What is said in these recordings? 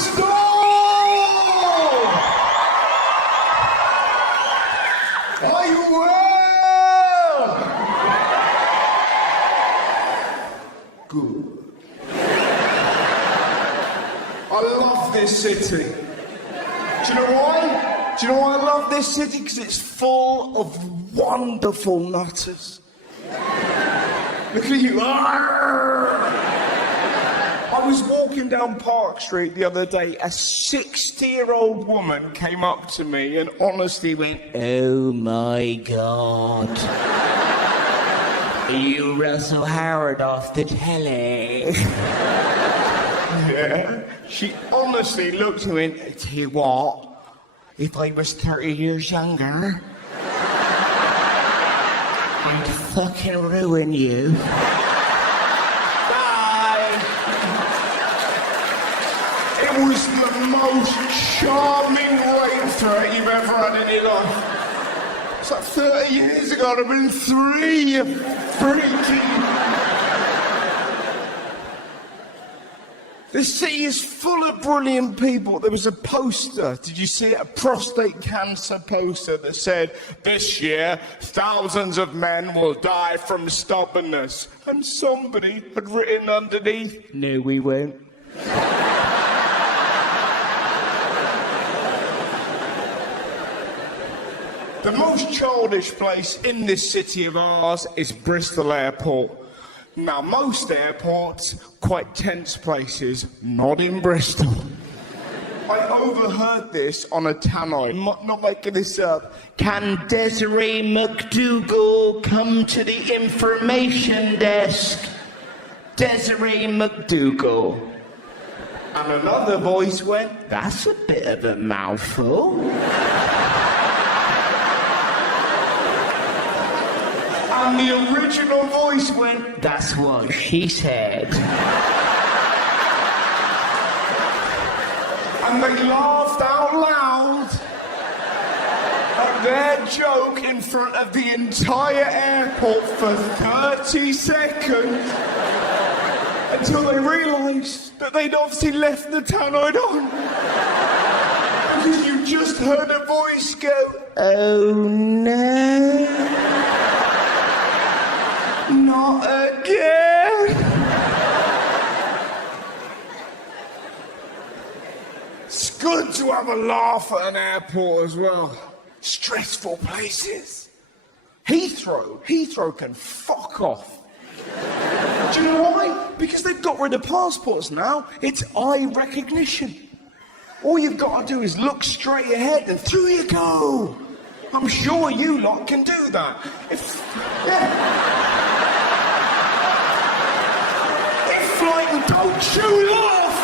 Bristol! Are you well? Good. I love this city. Do you know why? Do you know why I love this city? Because it's full of wonderful nutters. Look at you. I was walking down Park Street the other day. A 60-year-old woman came up to me and honestly went, "Oh my God. Are you Russell Howard off the telly?" Yeah. She honestly looked at me and said, "Tell you what, if I was 30 years younger, I'd fucking ruin you." Bye. It was the most charming rain threat you've ever had in your life. It's like 30 years ago, I'd have been 3, you freaky. The city is full of brilliant people. There was a poster, did you see it? A prostate cancer poster that said, "This year, thousands of men will die from stubbornness." And somebody had written underneath, "No, we won't." The most childish place in this city of ours is Bristol Airport. Now, most airports, quite tense places, not in Bristol. I overheard this on a tannoy. I'm not making this up. "Can Desiree McDougal come to the information desk?" Desiree McDougal. And another voice went, "That's a bit of a mouthful." And the original voice went, "That's what she said." And they laughed out loud at their joke in front of the entire airport for 30 seconds until they realised that they'd obviously left the tannoid on. Because you just heard a voice go, "Oh no. Not again." It's good to have a laugh at an airport as well. Stressful places. Heathrow can fuck off. Do you know why? Because they've got rid of passports now. It's eye recognition. All you've got to do is look straight ahead and through you go. I'm sure you lot can do that. Don't you laugh!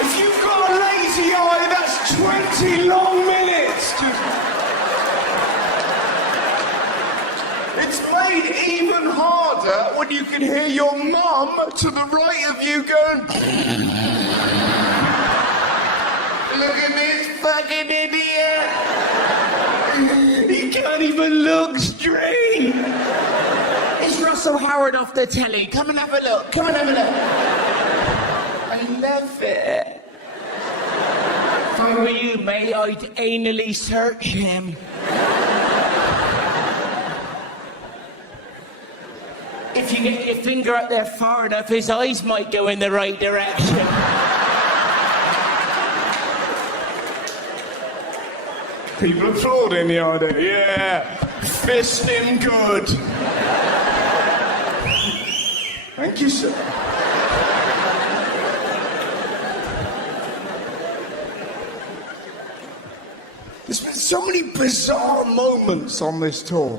If you've got a lazy eye, that's 20 long minutes. It's made even harder when you can hear your mum to the right of you going, "Look at this fucking idiot! He can't even look straight! It's Russell Howard off the telly. Come and have a look. Come and have a look." I love it. If I were you, mate, I'd anally search him. If you get your finger up there far enough, his eyes might go in the right direction. People applauding the idea. Yeah. Fist him good. Thank you, sir. There's been so many bizarre moments on this tour.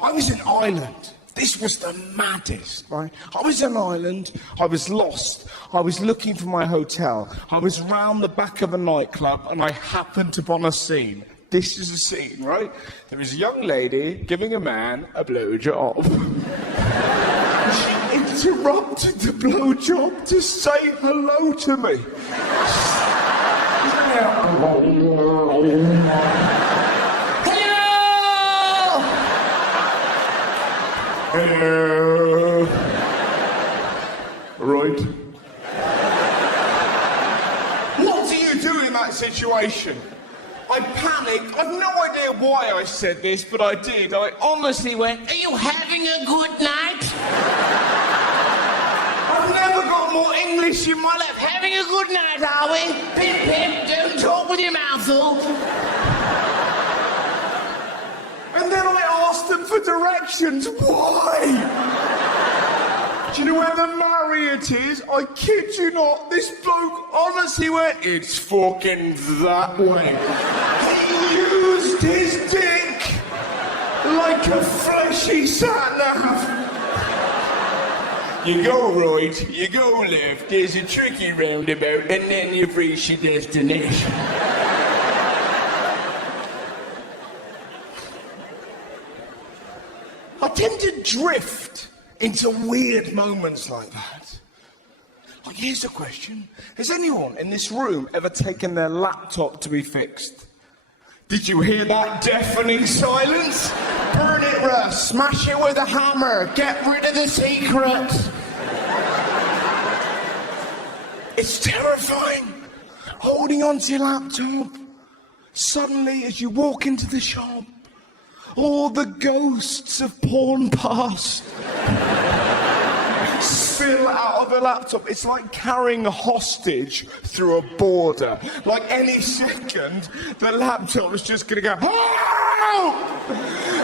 I was in Ireland. This was the maddest, right? I was in Ireland. I was lost. I was looking for my hotel. I was round the back of a nightclub and I happened upon a scene. This is a scene, right? There is a young lady giving a man a blowjob. She interrupted the blowjob to say hello to me. Hello! Hello! Right. situation. I panicked. I've no idea why I said this, but I did. I honestly went, "Are you having a good night?" I've never got more English in my life. "Having a good night, are we? Pip, pip, don't talk with your mouth full." And then I asked them for directions. Why? Do you know where the Marriott is? I kid you not. This bloke honestly went, "It's fucking that way." He used his dick like a fleshy sat-nav. You go right, you go left, there's a tricky roundabout, and then you've reached your destination. I tend to drift into weird moments like that. Like, here's a question. Has anyone in this room ever taken their laptop to be fixed? Did you hear that deafening silence? Burn it, Russ. Smash it with a hammer. Get rid of the secrets. It's terrifying. Holding onto your laptop. Suddenly, as you walk into the shop, all the ghosts of porn past spill out of the laptop. It's like carrying a hostage through a border. Like any second, the laptop is just gonna go, "Oh!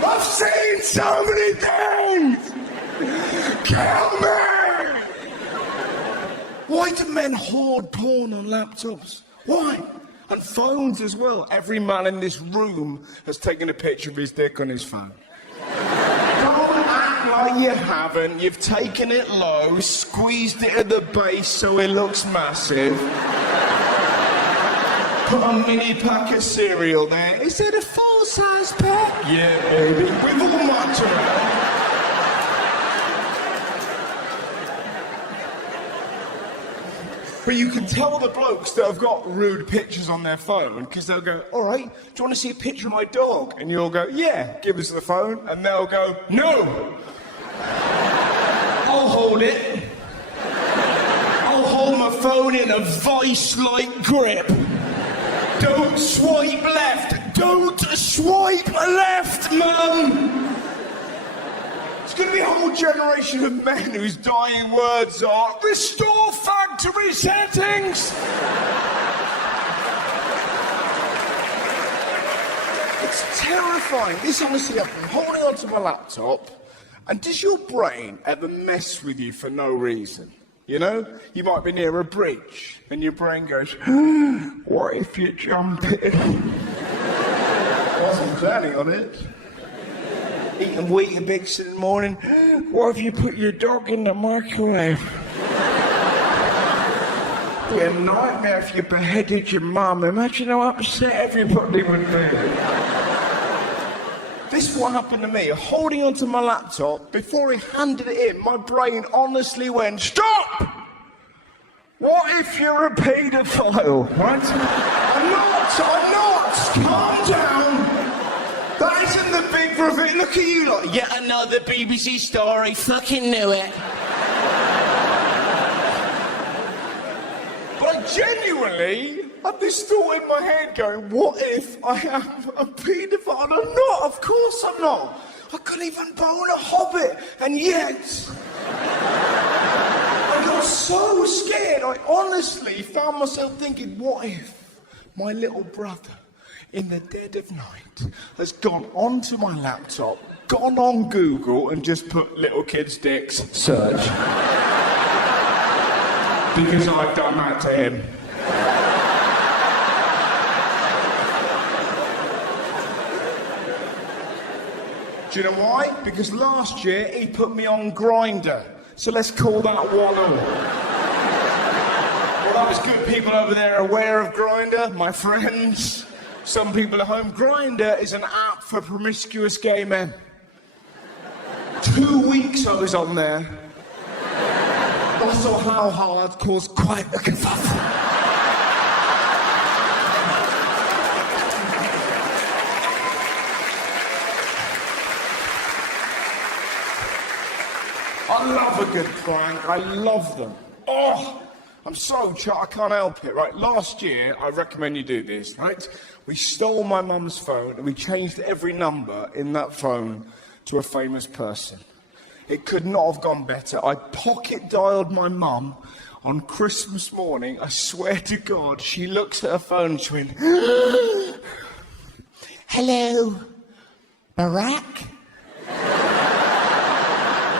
I've seen so many things! Kill me!" Why do men hoard porn on laptops? Why? And phones as well. Every man in this room has taken a picture of his dick on his phone. Don't act like you haven't. You've taken it low, squeezed it at the base so it looks massive. Put a mini pack of cereal there. Is it a full-size pack? Yeah, baby. We've all mucked around. But you can tell the blokes that have got rude pictures on their phone, because they'll go, "All right, do you want to see a picture of my dog?" And you'll go, "Yeah, give us the phone." And they'll go, "No! I'll hold it. I'll hold my phone in a vice-like grip. Don't swipe left. Don't swipe left, Mum!" There's going to be a whole generation of men whose dying words are, "Restore factory settings!" It's terrifying. This honestly, I've been holding onto my laptop, and does your brain ever mess with you for no reason? You know? You might be near a bridge, and your brain goes, "What if you jump in?" I wasn't planning on it. Eating Weetabix in the morning. "What if you put your dog in the microwave?" Be a nightmare if you beheaded your mum. Imagine how upset everybody would be. This is what happened to me. Holding onto my laptop, before he handed it in, my brain honestly went, "Stop! What if you're a paedophile?" Right? I'm not! Calm down! That isn't the big reveal. Look at you lot. Yet another BBC story. Fucking knew it. But I genuinely had this thought in my head going, what if I am a paedophile? And I'm not. Of course I'm not. I couldn't even bone a hobbit. And yet, I got so scared. I honestly found myself thinking, what if my little brother, in the dead of night, has gone onto my laptop, gone on Google and just put little kids' dicks, search. Because I've done that to him. Do you know why? Because last year he put me on Grindr. So let's call that 1-0. Well, that was good. People over there are aware of Grindr, my friends. Some people at home. Grindr is an app for promiscuous gay men. 2 weeks I was on there. Also, how hard caused quite a kerfuffle. I love a good prank. I love them. Oh, I'm so I can't help it, right? Last year, I recommend you do this, right? We stole my mum's phone and we changed every number in that phone to a famous person. It could not have gone better. I pocket dialed my mum on Christmas morning. I swear to God, she looks at her phone and she went, "Hello, Barack?"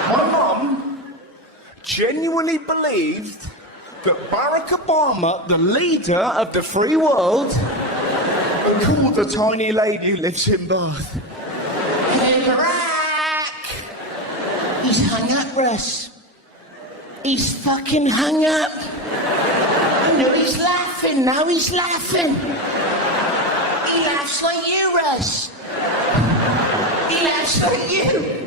My mum genuinely believed that Barack Obama, the leader of the free world, and called the tiny lady who lives in Bath. "Hey, Barack!" "He's hung up, Russ. He's fucking hung up. No, he's laughing now, he's laughing. He laughs like you, Russ. He laughs like you."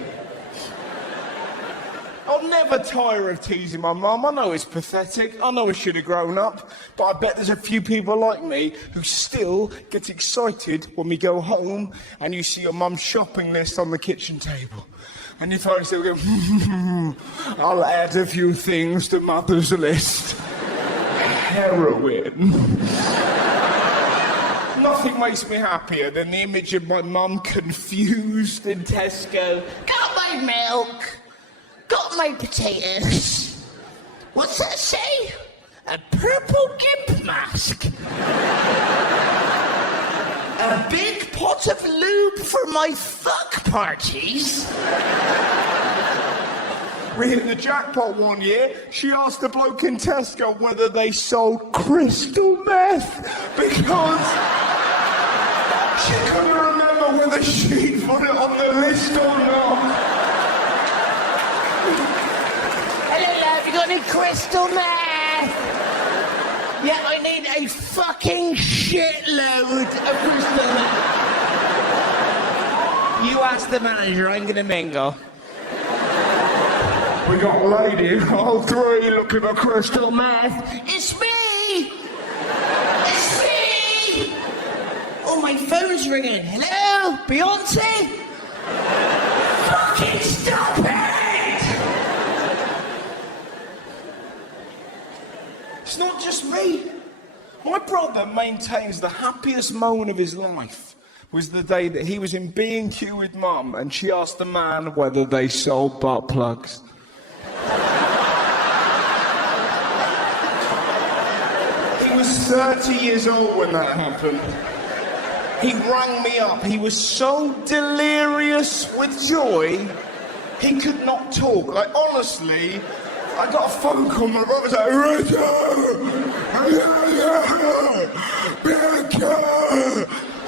I'll never tire of teasing my mum. I know it's pathetic. I know I should have grown up. But I bet there's a few people like me who still get excited when we go home and you see your mum's shopping list on the kitchen table. And your phone still go, "I'll add a few things to mother's list." Heroin. Nothing makes me happier than the image of my mum confused in Tesco. "Got my milk. Got my potatoes. What's that say? A purple gimp mask. A big pot of lube for my fuck parties." We hit the jackpot one year. She asked the bloke in Tesco whether they sold crystal meth because she couldn't remember whether she'd put it on the list or not. "Hello, love, you got any crystal meth?" "Yeah, I need a fucking shitload of crystal meth." "You ask the manager, I'm gonna mingle." We got a lady, all three, looking for crystal meth. "It's me! It's me! Oh, my phone's ringing. Hello, Beyonce? Fucking stop it! It's not just me. My brother maintains the happiest moment of his life was the day that he was in B&Q with Mum and she asked the man whether they sold butt plugs. He was 30 years old when that happened. He rang me up. He was so delirious with joy, he could not talk. Like, honestly, I got a phone call. My brother was like,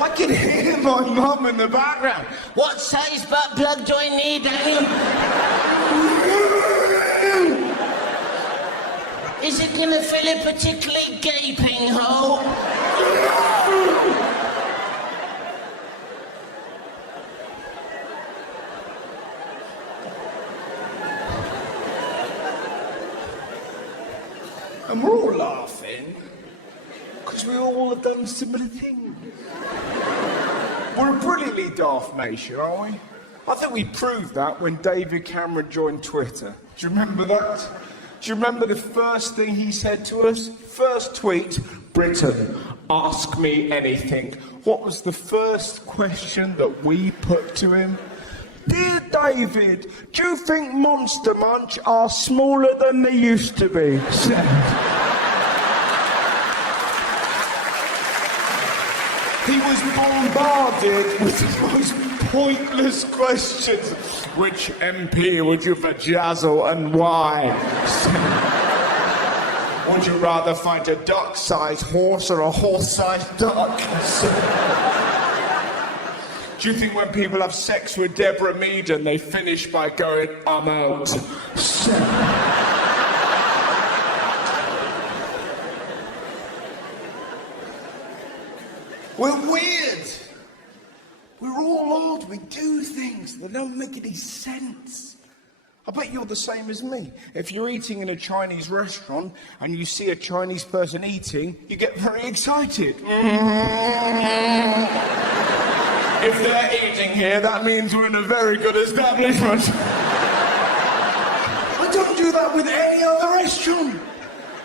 I could hear my mum in the background. "What size butt plug do I need, Daniel? Is it gonna fill a particularly gaping hole?" And we're all laughing because we all have done similar things. We're a brilliantly daft nation, aren't we? I think we proved that when David Cameron joined Twitter. Do you remember that? Do you remember the first thing he said to us? First tweet, "Britain, ask me anything." What was the first question that we put to him? "Dear David, do you think Monster Munch are smaller than they used to be?" He was bombarded with the most pointless questions. Which MP would you bejazzle and why? Would you rather fight a duck-sized horse or a horse-sized duck? Do you think when people have sex with Deborah Meaden, they finish by going, "I'm out"? We're weird. We're all odd. We do things that don't make any sense. I bet you're the same as me. If you're eating in a Chinese restaurant and you see a Chinese person eating, you get very excited. If they're eating here, that means we're in a very good establishment. I don't do that with any other restaurant.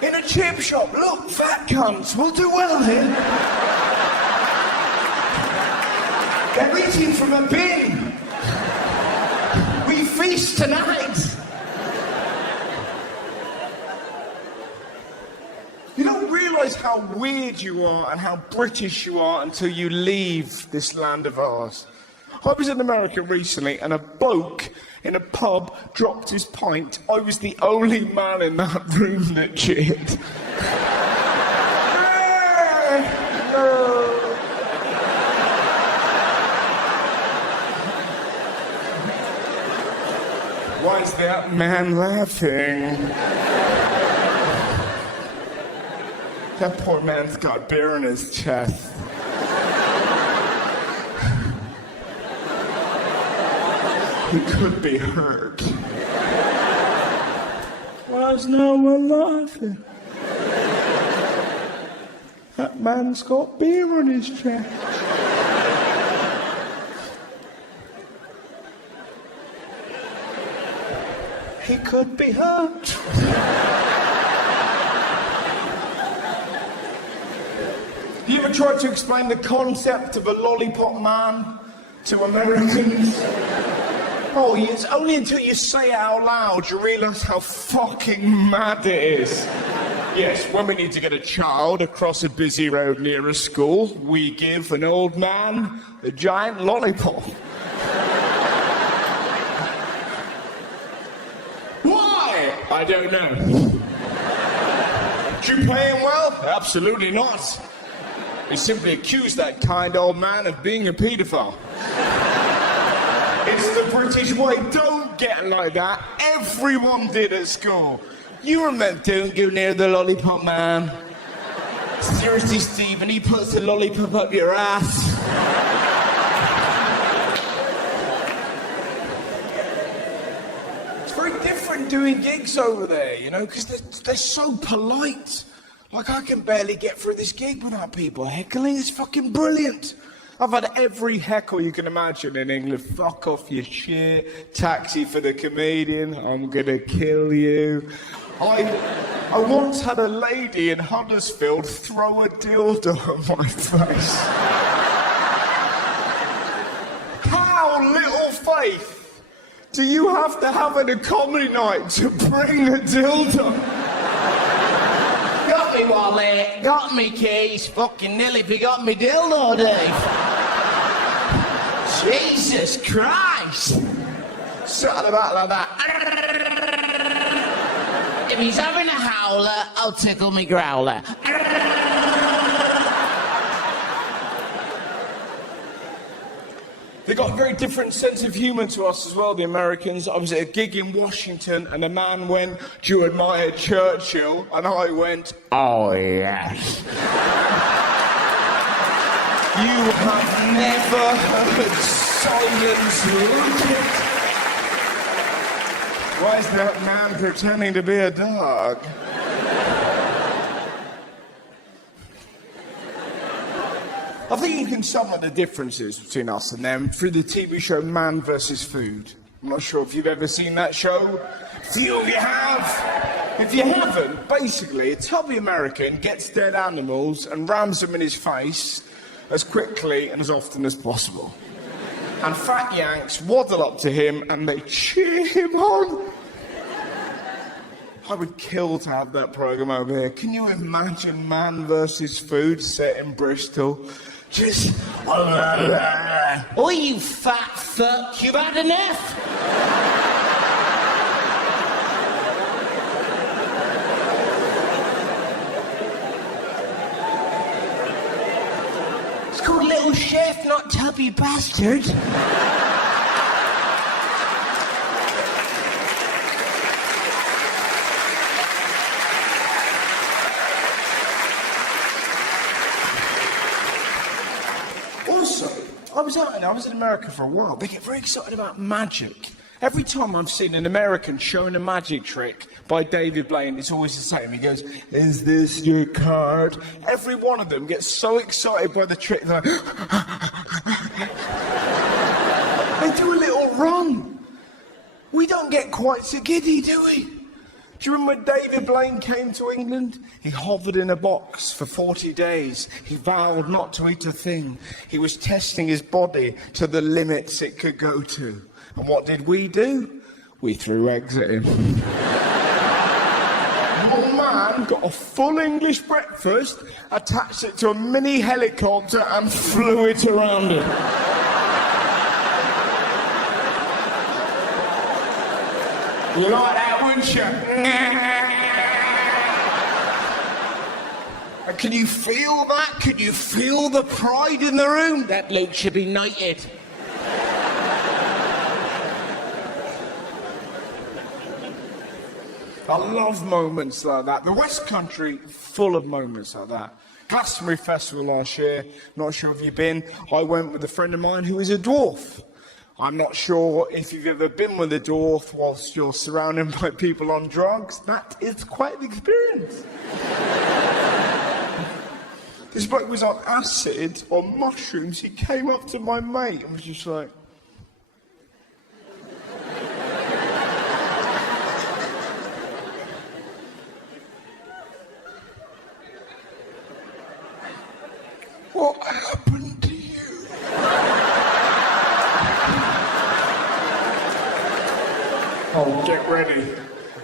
In a chip shop. Look, fat cunts, we'll do well here. They're eating from a bin. We feast tonight. You don't realise how weird you are and how British you are until you leave this land of ours. I was in America recently and a bloke in a pub dropped his pint. I was the only man in that room that cheered. Why is that man laughing? That poor man's got beer in his chest. He could be hurt. Why's no one laughing? That man's got beer in his chest. He could be hurt. You ever tried to explain the concept of a lollipop man to Americans? Oh, it's only until you say it out loud you realise how fucking mad it is. Yes, when we need to get a child across a busy road near a school, we give an old man a giant lollipop. Why? I don't know. Do you pay him well? Absolutely not. He simply accused that kind old man of being a paedophile. It's the British way. Don't get like that. Everyone did at school. You remember, don't go near the lollipop man. Seriously, Stephen, he puts the lollipop up your ass. It's very different doing gigs over there, you know, because they're so polite. Like, I can barely get through this gig without people heckling. It's fucking brilliant. I've had every heckle you can imagine in England. Fuck off your shit. Taxi for the comedian. I'm gonna kill you. I once had a lady in Huddersfield throw a dildo at my face. How little faith do you have to have at a comedy night to bring a dildo? Got me wallet, got me keys, fucking nearly forgot me dildo, Dave. Jesus Christ! Sat about like that. If he's having a howler, I'll tickle me growler. They got a very different sense of humour to us as well, the Americans. I was at a gig in Washington and a man went, "Do you admire Churchill?" And I went, "Oh, yes." You have never heard silence like it. Why is that man pretending to be a dog? I think you can sum up the differences between us and them through the TV show Man vs. Food. I'm not sure if you've ever seen that show. Few of you have. If you haven't, basically, a tubby American gets dead animals and rams them in his face as quickly and as often as possible. And fat Yanks waddle up to him and they cheer him on. I would kill to have that programme over here. Can you imagine Man vs. Food set in Bristol? Just... Oh, you fat fuck, you've had enough? It's called Little Chef, not Tubby Bastard. I was in America for a while. They get very excited about magic. Every time I've seen an American showing a magic trick by David Blaine, it's always the same. He goes, "Is this your card?" Every one of them gets so excited by the trick, they're like... They do a little run. We don't get quite so giddy, do we? Do you remember when David Blaine came to England? He hovered in a box for 40 days. He vowed not to eat a thing. He was testing his body to the limits it could go to. And what did we do? We threw eggs at him. Your man got a full English breakfast, attached it to a mini helicopter and flew it around him. You like that, wouldn't you? And can you feel that? Can you feel the pride in the room? That Luke should be knighted. I love moments like that. The West Country, full of moments like that. Glastonbury Festival last year, not sure if you've been. I went with a friend of mine who is a dwarf. I'm not sure if you've ever been with a dwarf whilst you're surrounded by people on drugs. That is quite the experience. This bloke was on acid or mushrooms. He came up to my mate and was just like... What happened to you? Oh, get ready.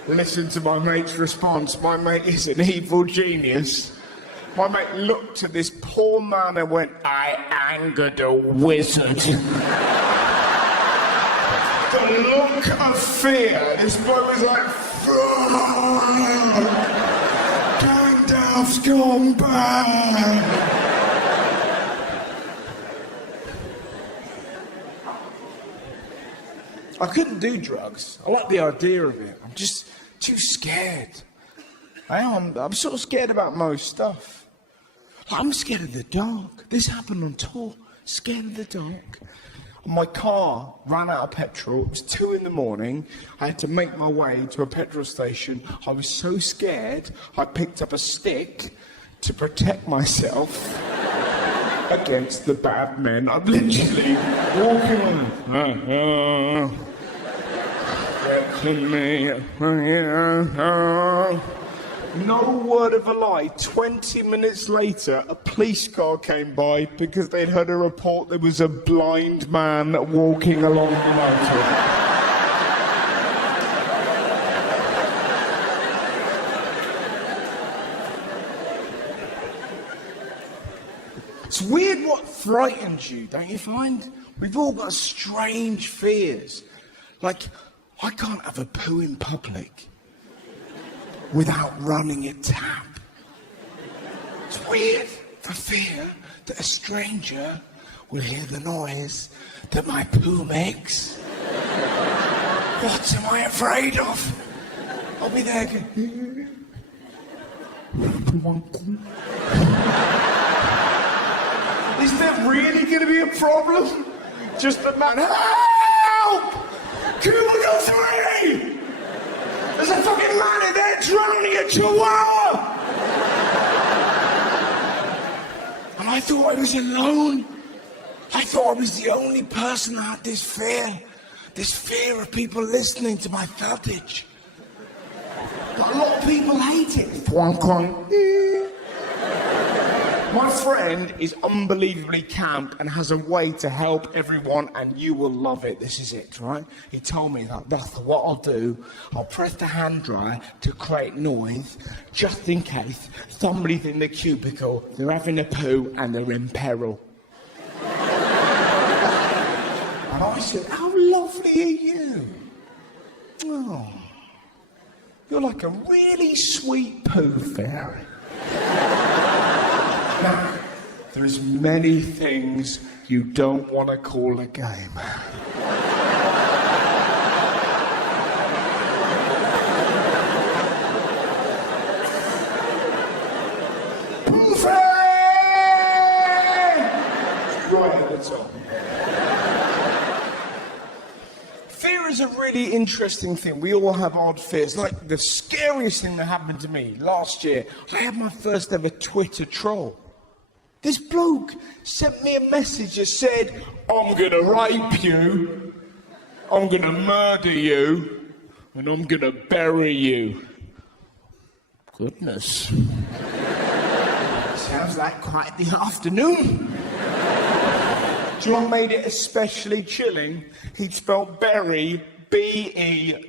Listen to my mate's response. My mate is an evil genius. My mate looked at this poor man and went, I angered a wizard. The look of fear. This boy was like, Gandalf's gone back. I couldn't do drugs. I like the idea of it. I'm just too scared. I'm sort of scared about most stuff. I'm scared of the dark. This happened on tour. Scared of the dark. My car ran out of petrol. It was 2 a.m. I had to make my way to a petrol station. I was so scared, I picked up a stick to protect myself against the bad men. I'm literally walking on. No word of a lie. 20 minutes later, a police car came by because they'd heard a report there was a blind man walking along the motorway. It's weird what frightens you, don't you find? We've all got strange fears. Like, I can't have a poo in public without running a tap. It's weird, the fear that a stranger will hear the noise that my poo makes. What am I afraid of? I'll be there going... Is there really going to be a problem? Just the man... Help! Can we go through? There's a fucking man in there drowning a chihuahua! And I thought I was alone. I thought I was the only person that had this fear of people listening to my footage. But a lot of people hate it. My friend is unbelievably camp and has a way to help everyone, and you will love it. This is it, right? He told me that's what I'll do. I'll press the hand dryer to create noise, just in case somebody's in the cubicle, they're having a poo and they're in peril. And I said, how lovely are you? Oh, you're like a really sweet poo fairy. Now, there's many things you don't want to call a game. Right at the top. Fear is a really interesting thing. We all have odd fears. Like the scariest thing that happened to me last year, I had my first ever Twitter troll. This bloke sent me a message that said, I'm gonna rape you, I'm gonna murder you, and I'm gonna bury you. Goodness. Sounds like quite the afternoon. Do you know what made it especially chilling? He'd spelled berry, B-E-R-R-Y.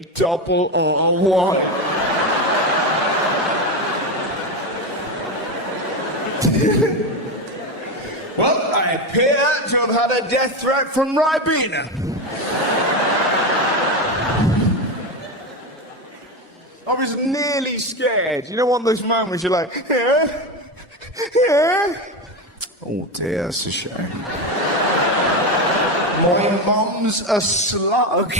Well, I appear to have had a death threat from Ribena. I was nearly scared. You know, one of those moments you're like, yeah, yeah. Oh dear, it's a shame. My mum's a slug.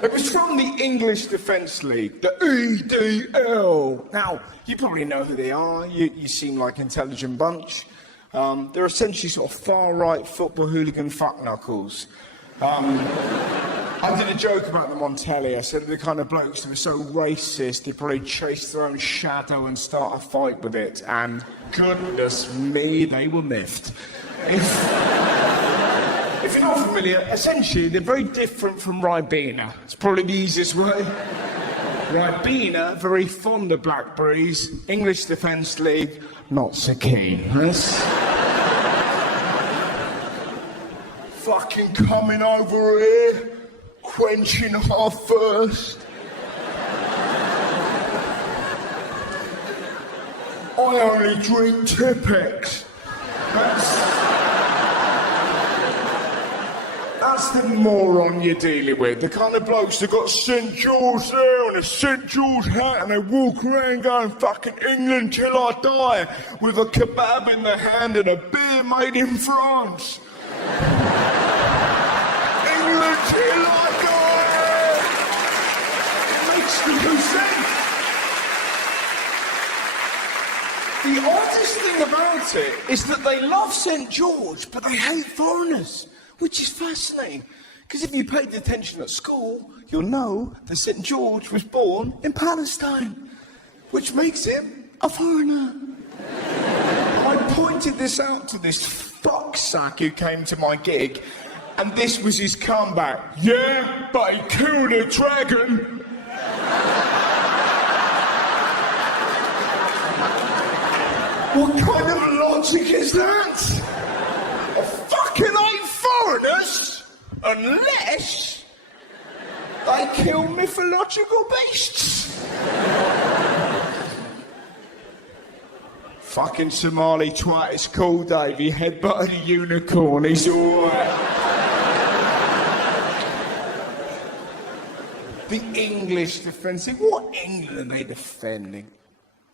It was from the English Defence League, the EDL. Now, you probably know who they are. You seem like an intelligent bunch. They're essentially sort of far-right football hooligan fuck-knuckles. I did a joke about them on telly. I said they're the kind of blokes that are so racist, they probably chase their own shadow and start a fight with it. And goodness me, they were miffed. If you're not familiar, essentially, they're very different from Ribena. It's probably the easiest way. Ribena, very fond of blackberries. English Defence League, not so keen. Yes? Fucking coming over here, quenching our thirst. I only drink Tipex. That's the moron you're dealing with. The kind of blokes that got St. George there and a St. George hat and they walk around going fucking England till I die with a kebab in their hand and a beer made in France. England till I die! It makes no sense. The oddest thing about it is that they love St. George, but they hate foreigners. Which is fascinating, because if you paid attention at school, you'll know that St. George was born in Palestine, which makes him a foreigner. I pointed this out to this fucksack who came to my gig, and this was his comeback. Yeah, but he killed a dragon. What kind of logic is that? I fucking hate foreigners unless they kill mythological beasts. Fucking Somali twat, it's cool, Dave. He headbutted a unicorn, he's alright. The English defensive, what England are they defending?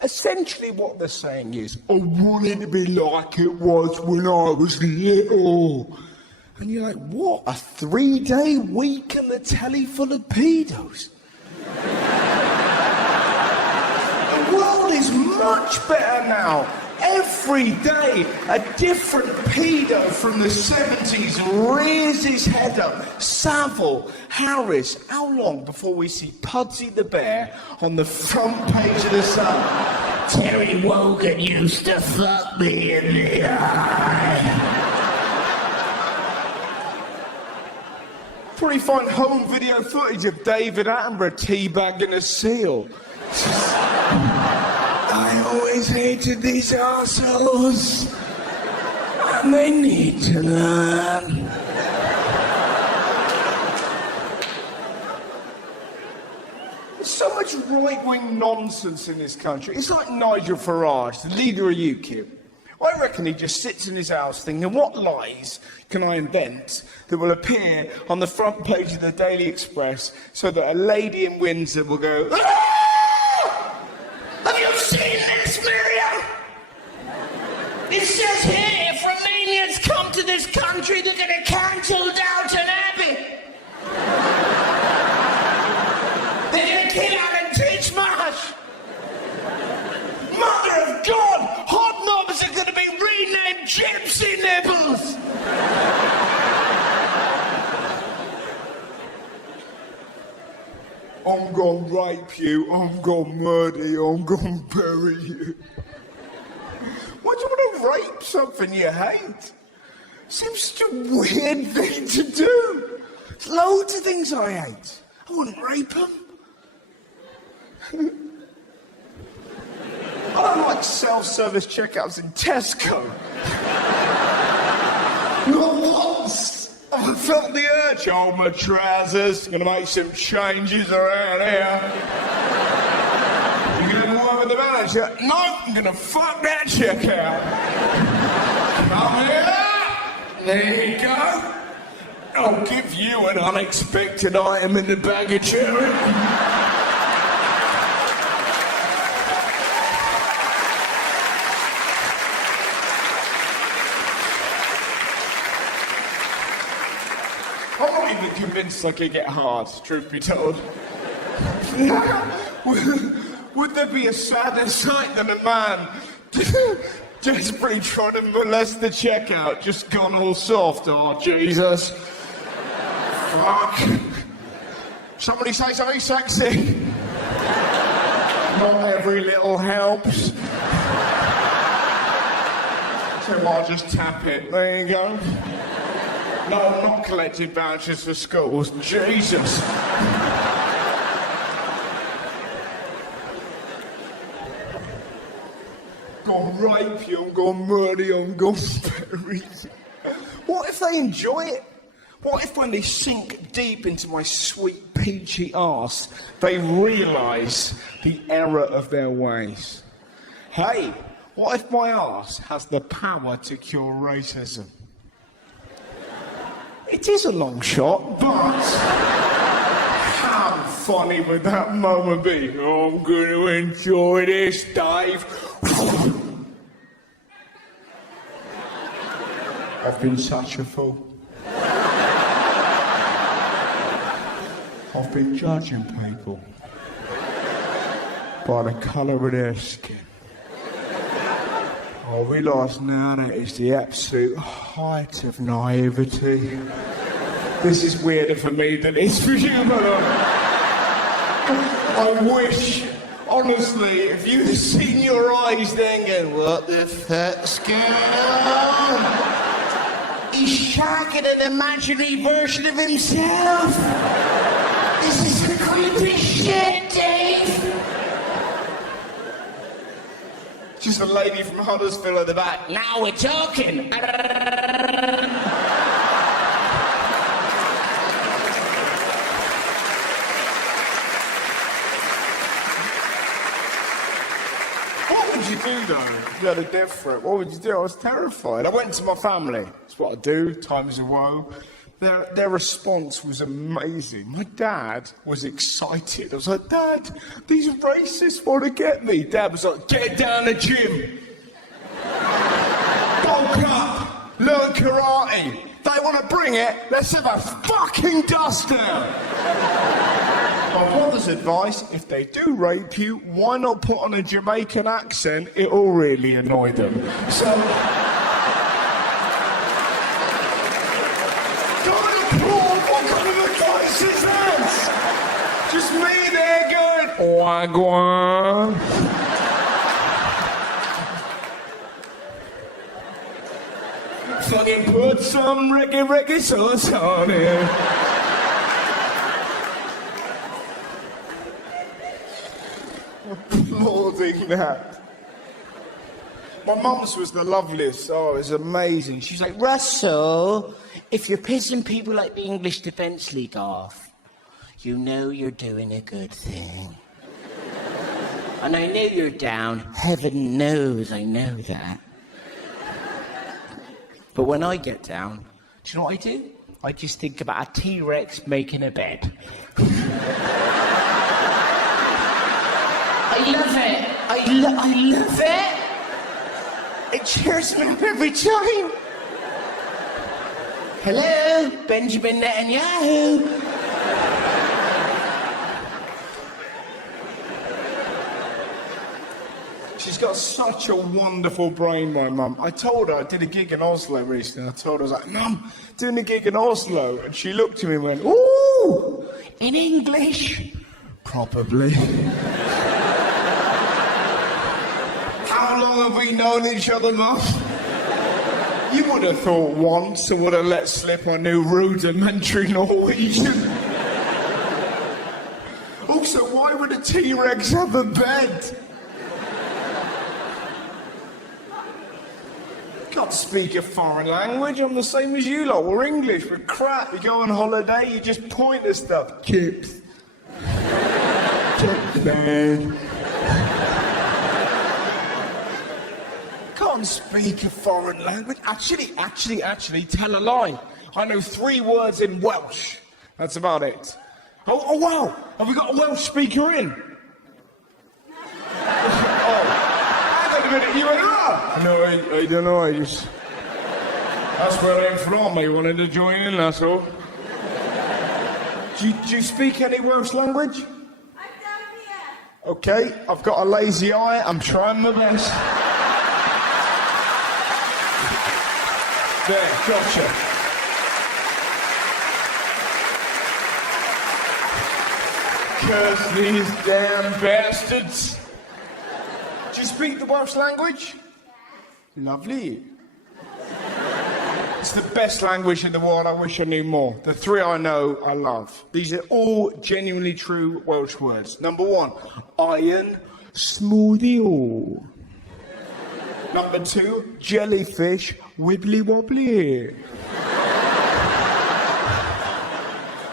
Essentially what they're saying is, I want it to be like it was when I was little. And you're like, what? A 3-day week and the telly full of pedos? The world is much better now. Every day, a different pedo from the 70s rears his head up. Savile, Harris, how long before we see Pudsey the Bear on the front page of the Sun? Terry Wogan used to fuck me in the eye. Probably find home video footage of David Attenborough teabagging a seal. I always hated these arseholes, and they need to learn. There's so much right-wing nonsense in this country. It's like Nigel Farage, the leader of UKIP. I reckon he just sits in his house thinking, what lies can I invent that will appear on the front page of the Daily Express so that a lady in Windsor will go, ah! Have you seen this, Miriam? It says here, if Romanians come to this country, they're going to cancel Downton Abbey. They're going to kill Alan Titchmarsh. Mother of God, hobnobs are going to be renamed Gypsy Nibbles. I'm going to rape you, I'm going to murder you, I'm going to bury you. Why do you want to rape something you hate? Seems such a weird thing to do. There's loads of things I hate. I wouldn't rape them. I don't like self-service checkouts in Tesco. Not once. I felt the urge. Oh, my trousers. Gonna make some changes around here. You gonna go over the manager? No, I'm gonna fuck that checkout. Come here. There you go. I'll give you an unexpected item in the bag of cherry. I'm not even convinced I could get hard, truth be told. Would there be a sadder sight than a man desperately trying to molest the checkout, just gone all soft? Oh, Jesus. Fuck. Somebody say something sexy. Not every little helps. So I'll just tap it. There you go. No, I'm not collecting vouchers for schools. Jesus. Gonna rape you, I'm gonna murder you, I'm gonna bury you. What if they enjoy it? What if when they sink deep into my sweet peachy arse, they realise the error of their ways? Hey, what if my arse has the power to cure racism? It is a long shot, but how funny would that moment be? Oh, I'm going to enjoy this, Dave. I've been such a fool. I've been judging people by the colour of their skin. I realise now that it's the absolute height of naivety. This is weirder for me than it is for you, but I wish, honestly, if you'd have seen your eyes then going, what the fuck's going on? He's shagging an imaginary version of himself. This is the creepy shit, Dave. Just a lady from Huddersfield at the back. Now we're talking. What would you do though if you had a death threat? What would you do? I was terrified. I went to my family. That's what I do, times of woe. Their response was amazing. My dad was excited. I was like, Dad, these racists want to get me. Dad was like, get down the gym. Bulk up. Learn karate. They want to bring it. Let's have a fucking dust down. My brother's advice, if they do rape you, why not put on a Jamaican accent? It'll really annoy them. So... Just me there going, wagwan. Fucking put some reggae sauce on it. Applauding that. My mum's was the loveliest. Oh, it was amazing. She's like, Russell, if you're pissing people like the English Defence League off, you know you're doing a good thing. And I know you're down. Heaven knows I know that. But when I get down, do you know what I do? I just think about a T-Rex making a bed. I love it. I love it. It cheers me up every time. Hello, Benjamin Netanyahu. She's got such a wonderful brain, my mum. I told her, I did a gig in Oslo recently. I told her, I was like, Mum, doing a gig in Oslo. And she looked at me and went, ooh, in English? Probably. How long have we known each other, Mum? You would have thought once I would have let slip I knew rudimentary Norwegian. Oh, Also, why would a T-Rex have a bed? Can't speak a foreign language. I'm the same as you lot. We're English. We're crap. You go on holiday, you just point at stuff. Chips. Chips, man. Can't speak a foreign language. Actually, tell a lie. I know 3 words in Welsh. That's about it. Oh wow! Have we got a Welsh speaker in? Oh, hang on a minute, you went up? No, I don't know, That's where I'm from, I wanted to join in, that's all. Do you speak any Welsh language? I'm down here. Okay, I've got a lazy eye, I'm trying my best. There, gotcha. Curse these damn bastards. Do you speak the Welsh language? Lovely. It's the best language in the world. I wish I knew more. The 3 I know, I love. These are all genuinely true Welsh words. Number 1, iron smoothie. Number 2, jellyfish wibbly wobbly.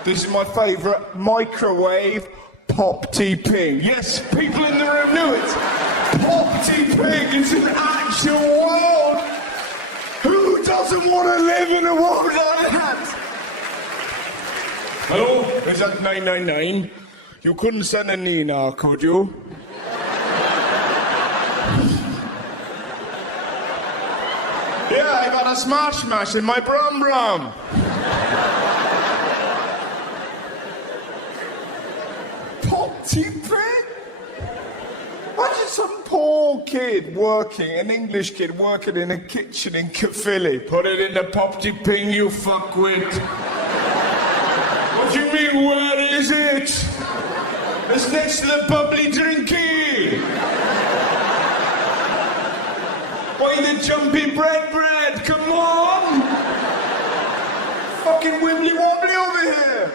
This is my favourite, microwave pop tea ping. Yes, people in the room knew it. Pop tea ping is an actual world. Who doesn't want to live in a world like that? Hello, is that 999? You couldn't send a Nina, could you? Yeah, I got a smash in my brum. Imagine some poor kid working, an English kid working in a kitchen in Caerphilly. Put it in the pop-tea ping, you fuckwit. What do you mean, where is it? It's next to the bubbly drinky. Why the jumpy bread? Come on! Fucking wibbly wobbly over here.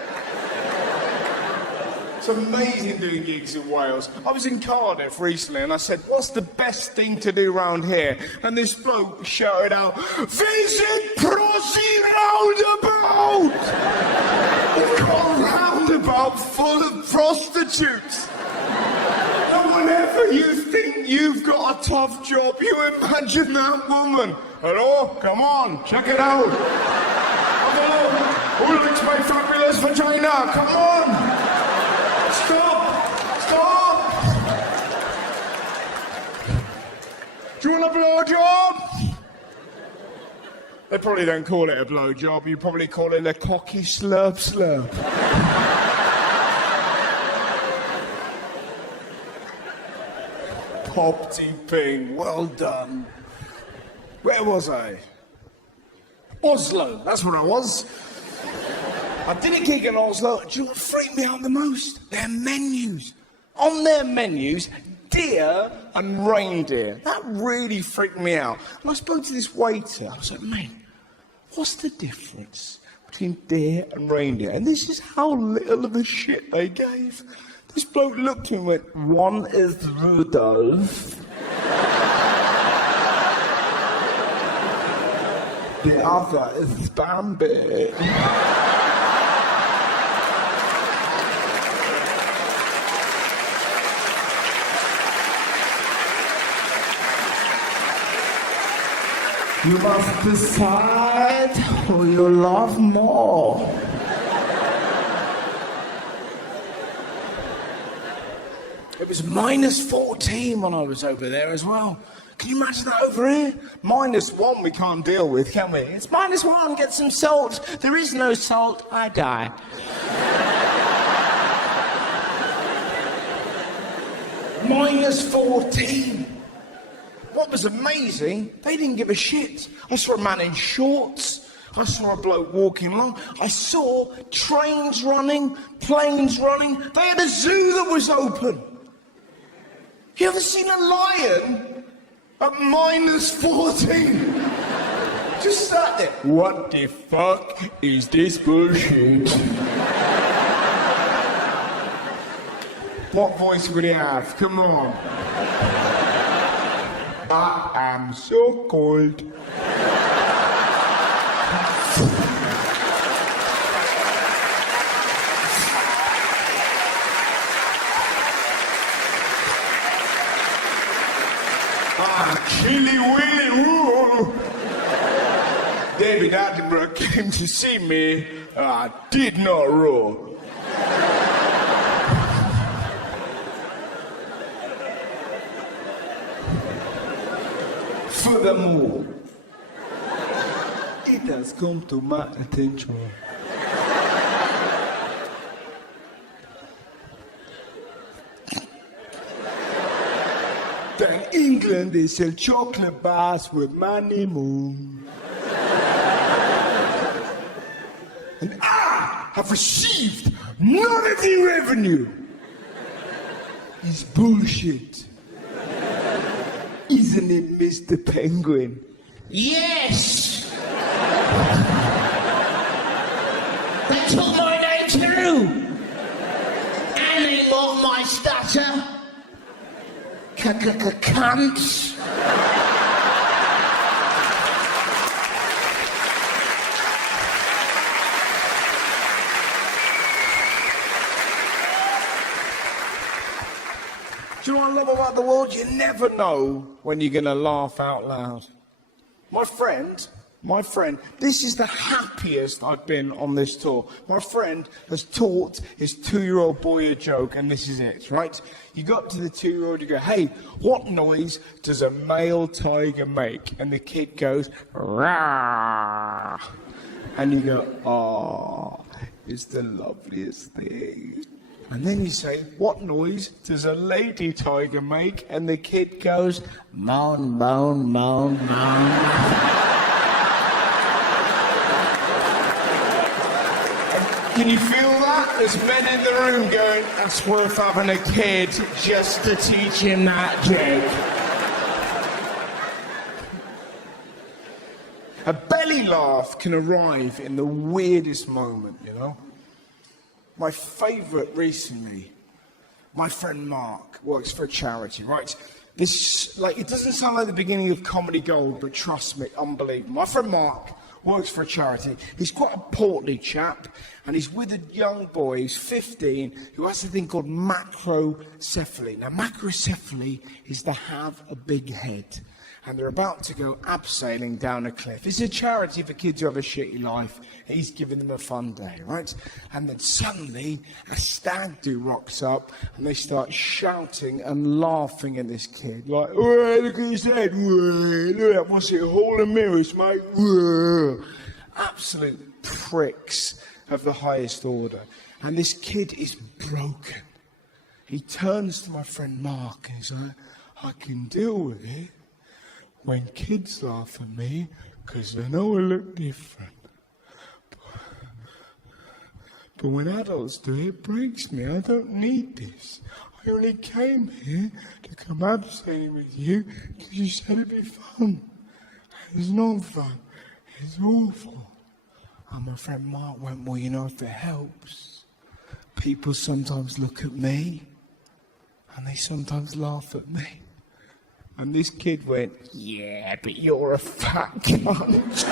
It's amazing doing gigs in Wales. I was in Cardiff recently and I said, what's the best thing to do round here? And this bloke shouted out, visit Prosy Roundabout! We've got a roundabout full of prostitutes. And whenever you think you've got a tough job, you imagine that woman. Hello? Come on, check it out. Hello? Who likes my fabulous vagina? Come on! Stop! Do you want a blowjob? They probably don't call it a blowjob. You probably call it a cocky slurp. Pop-tea ping, well done. Where was I? Oslo, that's where I was. I did a gig in Oslo, and do you know what freaked me out the most? Their menus. On their menus, deer and reindeer. That really freaked me out. And I spoke to this waiter. I was like, man, what's the difference between deer and reindeer? And this is how little of a shit they gave. This bloke looked at me and went, one is Rudolph. The other is Bambi. You must decide who you love more. It was -14 when I was over there as well. Can you imagine that over here? -1 we can't deal with, can we? It's -1, get some salt. There is no salt, I die. -14. What was amazing, they didn't give a shit. I saw a man in shorts. I saw a bloke walking along. I saw trains running, planes running. They had a zoo that was open. You ever seen a lion at -14? Just sat there. What the fuck is this bullshit? What voice would he have? Come on. I am so cold. Chilly Willy Woo! David Attenborough came to see me. I did not roar. Furthermore, it has come to my attention that in England they sell chocolate bars with my name on. And I have received none of the revenue. It's bullshit. Isn't it, Mr. Penguin? Yes! They took my name too! And they mocked my stutter. Cunts. Do you know what I love about the world? You never know when you're going to laugh out loud. My friend, this is the happiest I've been on this tour. My friend has taught his 2-year-old boy a joke, and this is it, right? You got to the 2-year-old, you go, hey, what noise does a male tiger make? And the kid goes, rah. And you go, oh, it's the loveliest thing. And then you say, what noise does a lady tiger make? And the kid goes, moan, moan, moan, moan. Can you feel that? There's men in the room going, that's worth having a kid just to teach him that joke. A belly laugh can arrive in the weirdest moment, you know? My favourite recently, my friend Mark works for a charity, right? This, it doesn't sound like the beginning of Comedy Gold, but trust me, unbelievable. My friend Mark works for a charity. He's quite a portly chap, and he's with a young boy, he's 15, who has a thing called macrocephaly. Now, macrocephaly is to have a big head. And they're about to go abseiling down a cliff. It's a charity for kids who have a shitty life. He's giving them a fun day, right? And then suddenly, a stag do rocks up, and they start shouting and laughing at this kid. Like, whoa, look at his head. Whoa, look at what's it, a hole in mirrors, mate. Whoa. Absolute pricks of the highest order. And this kid is broken. He turns to my friend Mark, and he's like, I can deal with it when kids laugh at me, because they know I look different. But when adults do it, it breaks me. I don't need this. I only came here to come abseiling with you because you said it'd be fun. It's not fun. It's awful. And my friend Mark went, well, you know, if it helps, people sometimes look at me and they sometimes laugh at me. And this kid went, yeah, but you're a fat cunt.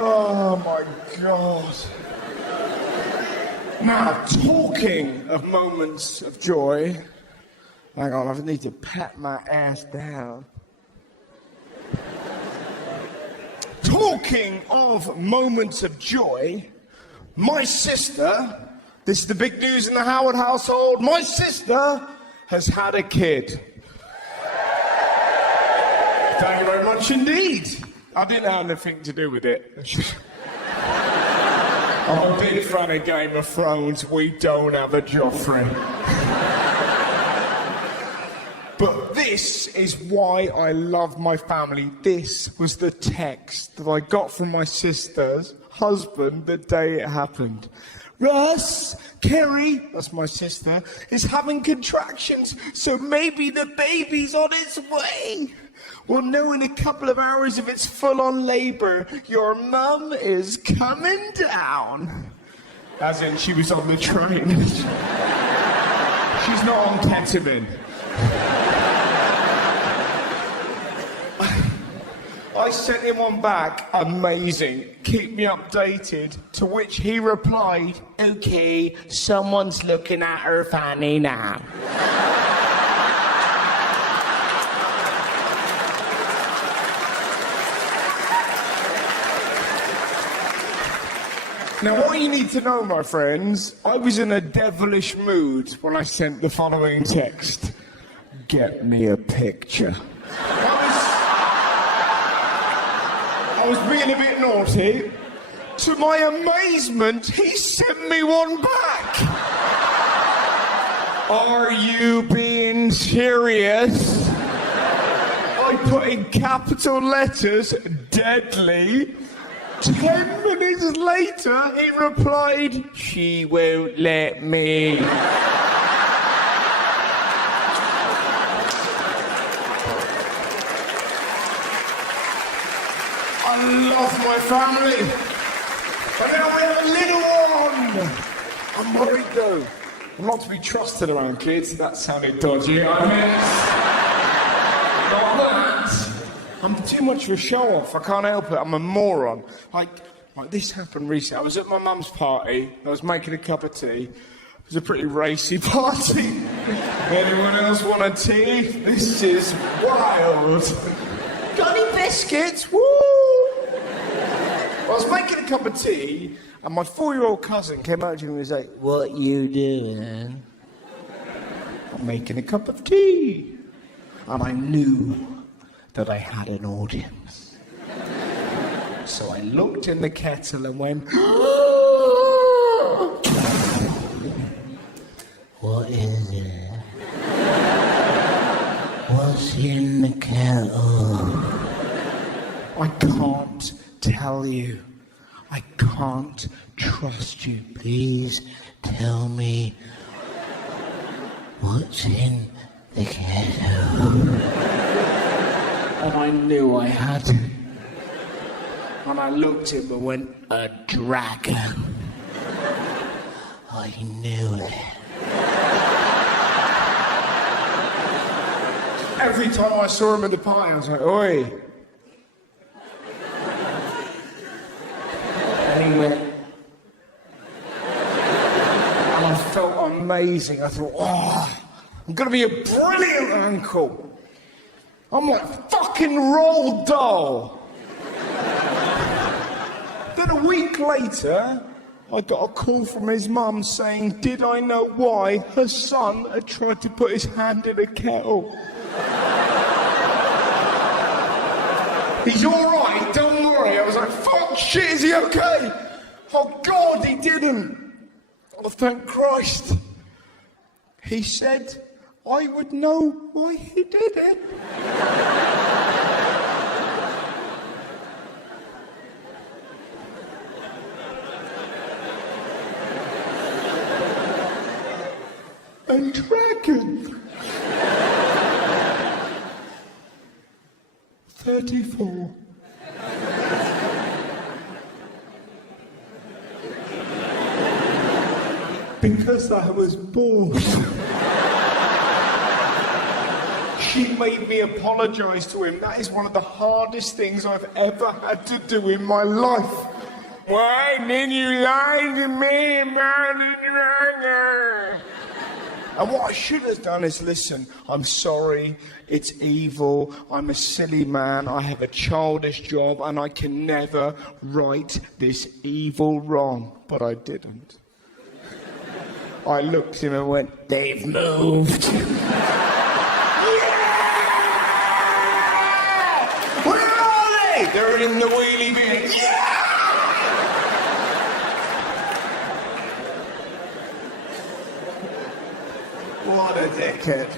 Oh my God. Now, talking of moments of joy, hang on, I need to pat my ass down. Talking of moments of joy, my sister, this is the big news in the Howard household, my sister has had a kid. Thank you very much indeed. I didn't have anything to do with it. I'm a big fan of Game of Thrones. We don't have a Joffrey. But this is why I love my family. This was the text that I got from my sisters husband the day it happened. Russ, Kerry, that's my sister, is having contractions, so maybe the baby's on its way. We'll know in a couple of hours if it's full-on labour. Your mum is coming down. As in, she was on the train. She's not on ketamine. I sent him one back, amazing, keep me updated, to which he replied, okay, someone's looking at her fanny now. Now, what you need to know, my friends, I was in a devilish mood when I sent the following text. Get me a picture. I was being a bit naughty. To my amazement, he sent me one back. Are you being serious? I put in capital letters, deadly. 10 minutes later, he replied, she won't let me. I love my family. But now we have a little one. I'm worried though. I'm not to be trusted around kids. That sounded dodgy. I meant not that. I'm too much of a show-off. I can't help it. I'm a moron. Like this happened recently. I was at my mum's party. I was making a cup of tea. It was a pretty racy party. Anyone else want a tea? This is wild. Got any biscuits? Woo! I was making a cup of tea, and my 4-year-old cousin came out to me and was like, what you doing? I'm making a cup of tea. And I knew that I had an audience. So I looked in the kettle and went, what is it? What's in the kettle? I can't tell you. I can't trust you. Please tell me what's in the kettle. And I knew I had it. And I looked at him and went, a dragon. I knew it. Every time I saw him at the party, I was like, oi. And he went. And I felt amazing. I thought, oh, I'm going to be a brilliant uncle. I'm like fucking Roald Dahl. Then a week later, I got a call from his mum saying, did I know why her son had tried to put his hand in a kettle? He's all right, don't worry. I was like, fuck, shit, is he okay? Oh, God, he didn't. Oh, thank Christ. He said I would know why he did it. A dragon. 34. Because I was bored. She made me apologise to him. That is one of the hardest things I've ever had to do in my life. Why did you lie to me about the dragon? And what I should have done is, listen, I'm sorry, it's evil, I'm a silly man, I have a childish job, and I can never right this evil wrong. But I didn't. I looked at him and went, they've moved. Yeah! Where are they? They're in the wheelie bin. Yeah! What a dickhead.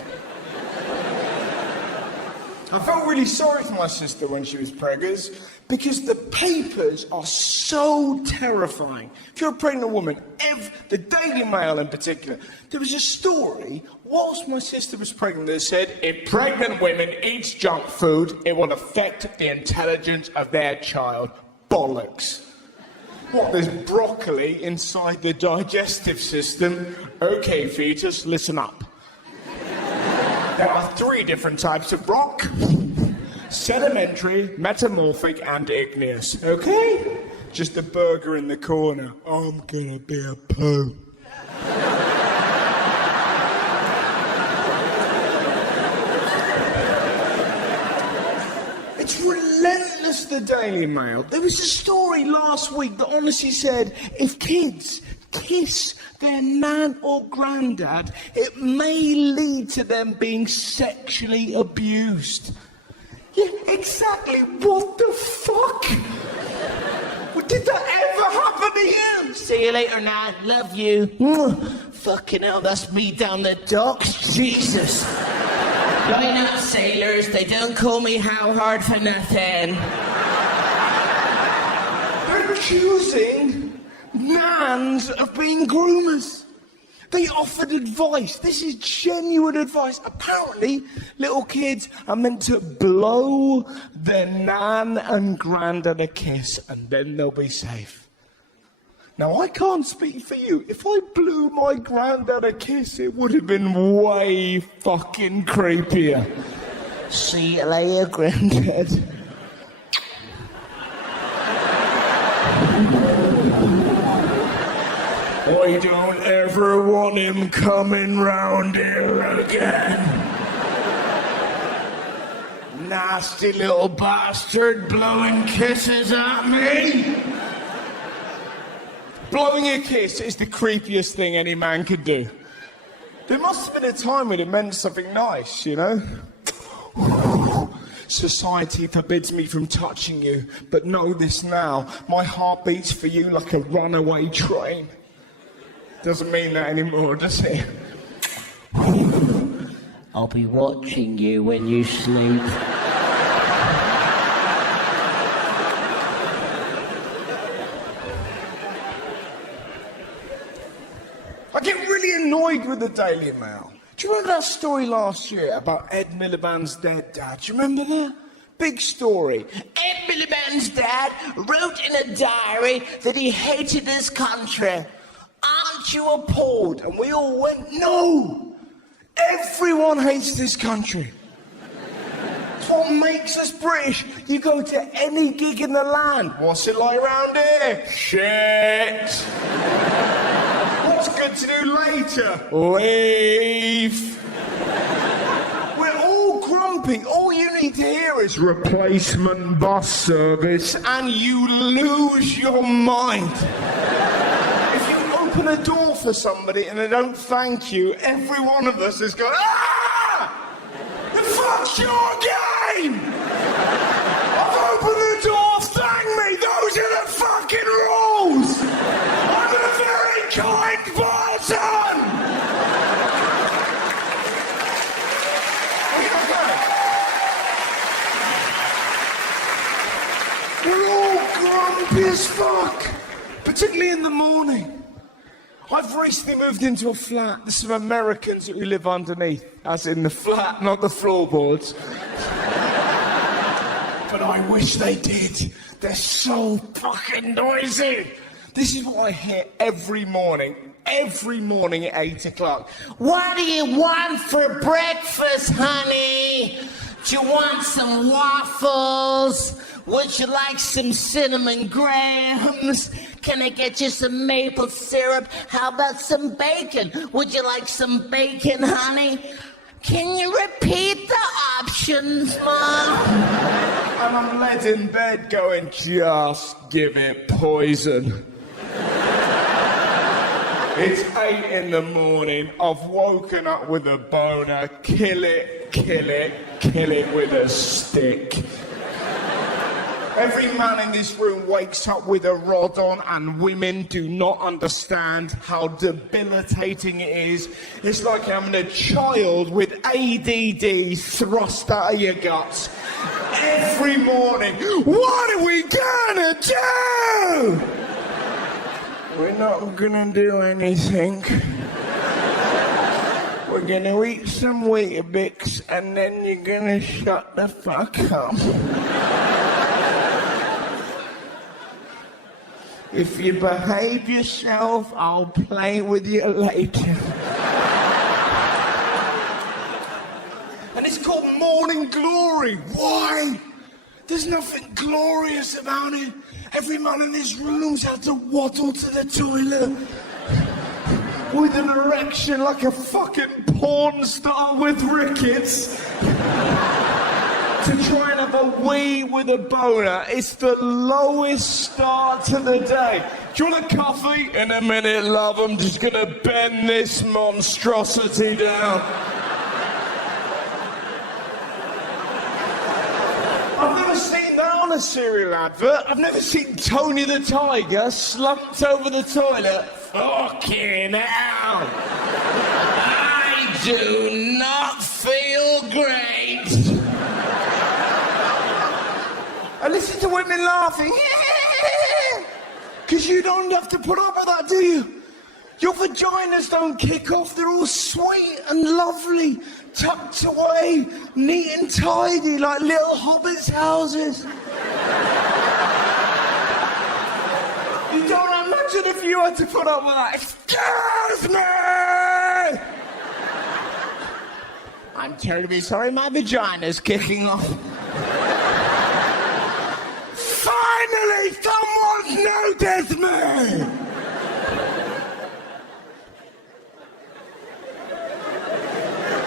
I felt really sorry for my sister when she was preggers because the papers are so terrifying. If you're a pregnant woman, the Daily Mail in particular, there was a story whilst my sister was pregnant that said, if pregnant women eat junk food, it will affect the intelligence of their child. Bollocks. What, there's broccoli inside the digestive system? Okay, fetus, listen up. There are 3 different types of rock: sedimentary, metamorphic, and igneous. Okay? Just a burger in the corner. I'm gonna be a poo. It's relentless, the Daily Mail. There was a story last week that honestly said, if kids kiss their nan or granddad, it may lead to them being sexually abused. Yeah, exactly. What the fuck? Did that ever happen to you? See you later, Nan. Love you. Fucking hell, that's me down the docks. Jesus. Right now, sailors, they don't call me how hard for nothing. They're accusing nans of being groomers. They offered advice. This is genuine advice. Apparently, little kids are meant to blow their nan and granddad a kiss and then they'll be safe. Now, I can't speak for you. If I blew my granddad a kiss, it would have been way fucking creepier. See you later, granddad. I don't ever want him coming round here again. Nasty little bastard blowing kisses at me. Blowing a kiss is the creepiest thing any man could do. There must have been a time when it meant something nice, you know? Society forbids me from touching you, but know this now, my heart beats for you like a runaway train. Doesn't mean that anymore, does it? I'll be watching you when you sleep. I get really annoyed with the Daily Mail. Do you remember that story last year about Ed Miliband's dead dad? Do you remember that? Big story. Ed Miliband's dad wrote in a diary that he hated his country. Aren't you appalled? And we all went, no! Everyone hates this country. It's what makes us British. You go to any gig in the land. What's it like around here? Shit! What's good to do later? Leave! We're all grumpy. All you need to hear is replacement bus service and you lose your mind. Open a door for somebody and they don't thank you, every one of us is going, ah! The fuck's your game? I've opened the door, thank me, those are the fucking rules! I'm a very kind person! We're all grumpy as fuck, particularly in the morning. I've recently moved into a flat. There's some Americans who live underneath, as in the flat, not the floorboards. But I wish they did. They're so fucking noisy. This is what I hear every morning at 8 o'clock. What do you want for breakfast, honey? Do you want some waffles? Would you like some cinnamon grahams? Can I get you some maple syrup? How about some bacon? Would you like some bacon, honey? Can you repeat the options, Mom? And I'm led in bed going, just give it poison. It's 8 in the morning. I've woken up with a boner. Kill it, kill it, kill it with a stick. Every man in this room wakes up with a rod on, and women do not understand how debilitating it is. It's like having a child with ADD thrust out of your guts every morning. What are we gonna do? We're not gonna do anything. We're gonna eat some Weetabix, and then you're gonna shut the fuck up. If you behave yourself, I'll play with you later. And it's called Morning Glory. Why? There's nothing glorious about it. Every man in this room's had to waddle to the toilet with an erection like a fucking porn star with rickets to try and have a wee with a boner. It's the lowest start to the day. Do you want a coffee? In a minute, love. I'm just gonna bend this monstrosity down. I've never seen that on a cereal advert. I've never seen Tony the Tiger slumped over the toilet. Fucking hell! I do not feel great. I listen to women laughing. Because you don't have to put up with that, do you? Your vaginas don't kick off. They're all sweet and lovely, tucked away, neat and tidy, like little hobbits' houses. You don't imagine if you had to put up with that. Excuse me! I'm terribly sorry, my vagina's kicking off. Finally, someone's noticed me!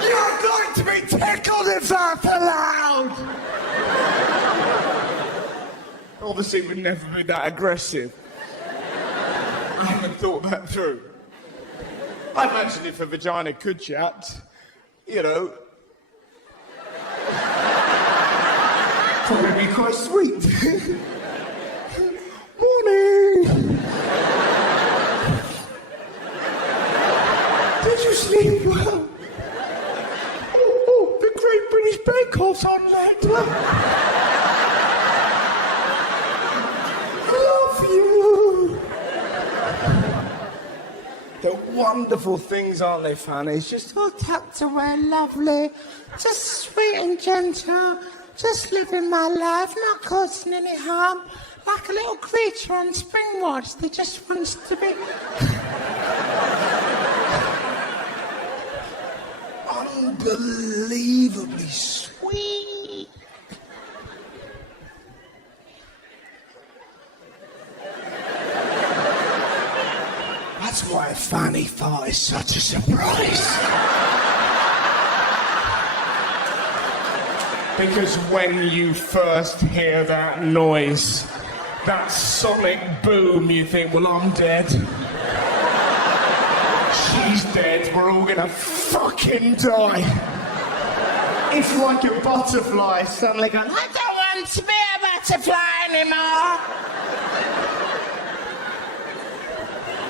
You'd like to be tickled if that's allowed! Obviously, we'd never be that aggressive. I haven't thought that through. I imagine if a vagina could chat, you know, probably be quite sweet. Morning! Did you sleep well? Oh, the Great British Bake Off's on later. Love you! They're wonderful things, aren't they, Fanny? It's just all tucked away, lovely, just sweet and gentle. Just living my life, not causing any harm. Like a little creature on spring watch that just wants to be... unbelievably sweet. That's why a Fanny fart is such a surprise. Because when you first hear that noise, that sonic boom, you think, well, I'm dead. She's dead. We're all gonna fucking die. It's like a butterfly suddenly going, I don't want to be a butterfly anymore.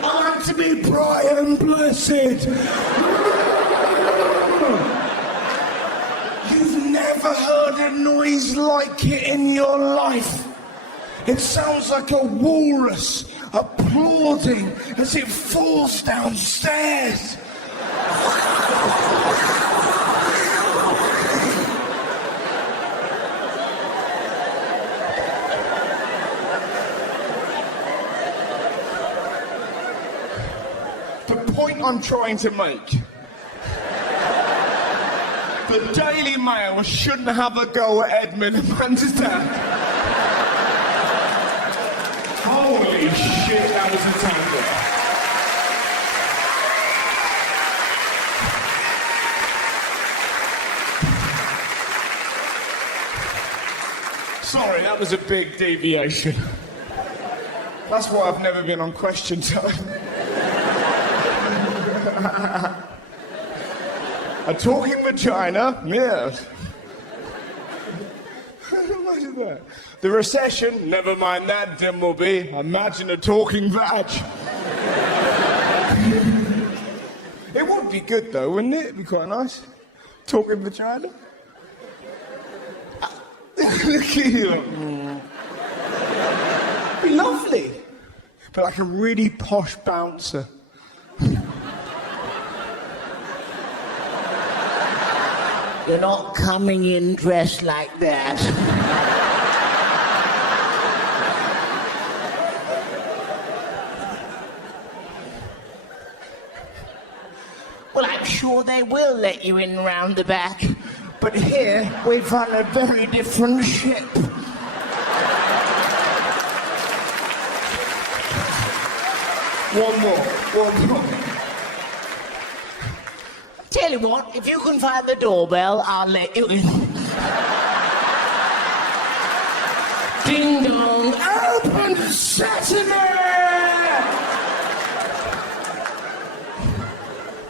I want to be bright and blessed. You've never heard a noise like it in your life. It sounds like a walrus applauding as it falls downstairs. The point I'm trying to make. The Daily Mail shouldn't have a go at Edmund Amanda's dad. Holy shit, that was a tangle. Sorry, that was a big deviation. That's why I've never been on Question Time. A talking vagina? Yes. Imagine that. The recession, never mind that, dim will be. Imagine a talking vag. It would be good though, wouldn't it? It'd be quite nice. Talking vagina. Look at you. It'd be lovely. But like a really posh bouncer. You're not coming in dressed like that. Well, I'm sure they will let you in round the back. But here, we've run a very different ship. One more. Tell you what, if you can find the doorbell, I'll let you in. Ding dong, open sesame!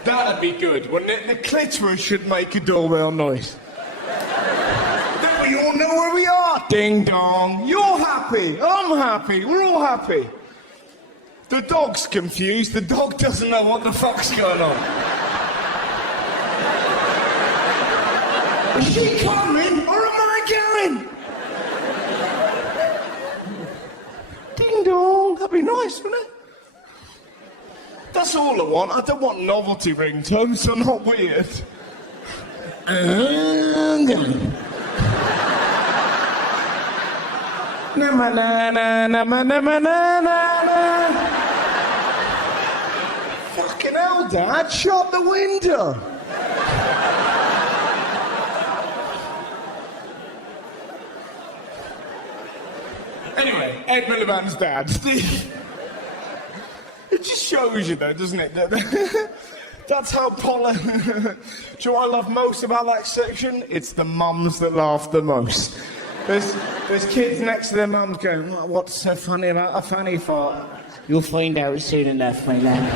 That'd be good, wouldn't it? The clitoris should make a doorbell noise. Then we all know where we are. Ding dong. You're happy. I'm happy. We're all happy. The dog's confused. The dog doesn't know what the fuck's going on. Is she coming or am I going? Ding dong. That'd be nice, wouldn't it? That's all I want. I don't want novelty ringtones, so not weird. Fucking hell, Dad, shut the window. Anyway, Ed Miliband's dad, Steve. It just shows you, though, doesn't it? That's how Do you know what I love most about that section? It's the mums that laugh the most. There's kids next to their mums going, what's so funny about a funny fart? You'll find out soon enough, my lad.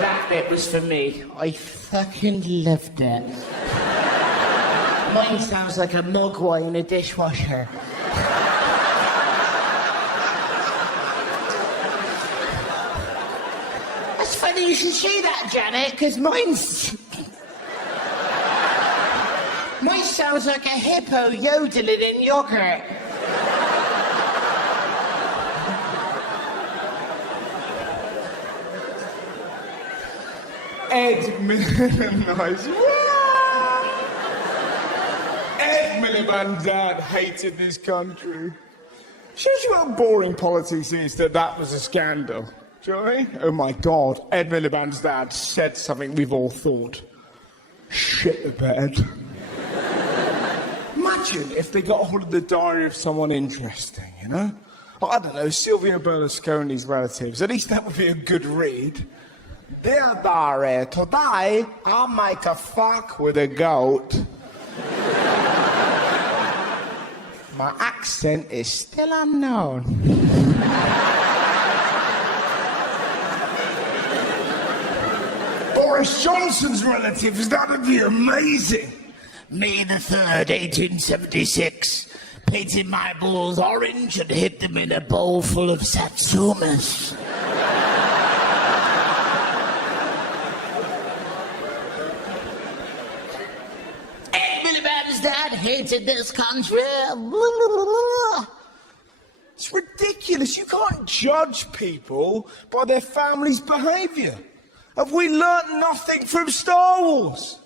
That bit was for me. I fucking loved it. Mine sounds like a mogwai in a dishwasher. It's funny you should say that, Janet, because mine sounds like a hippo yodeling in yogurt. Ed Miliband's Ed Miliband's dad hated this country. Shows you how boring politics is that was a scandal. Do you know what I mean? Oh my God, Ed Miliband's dad said something we've all thought. Shit the bed. Imagine if they got hold of the diary of someone interesting, you know? I don't know, Silvio Berlusconi's relatives. At least that would be a good read. Dear diary, today I'll make a fuck with a goat. My accent is still unknown. Boris Johnson's relatives, that'd be amazing. May the 3rd, 1876, painted my balls orange and hid them in a bowl full of satsumas. Ed Miliband's dad hated this country. It's ridiculous. You can't judge people by their family's behaviour. Have we learnt nothing from Star Wars?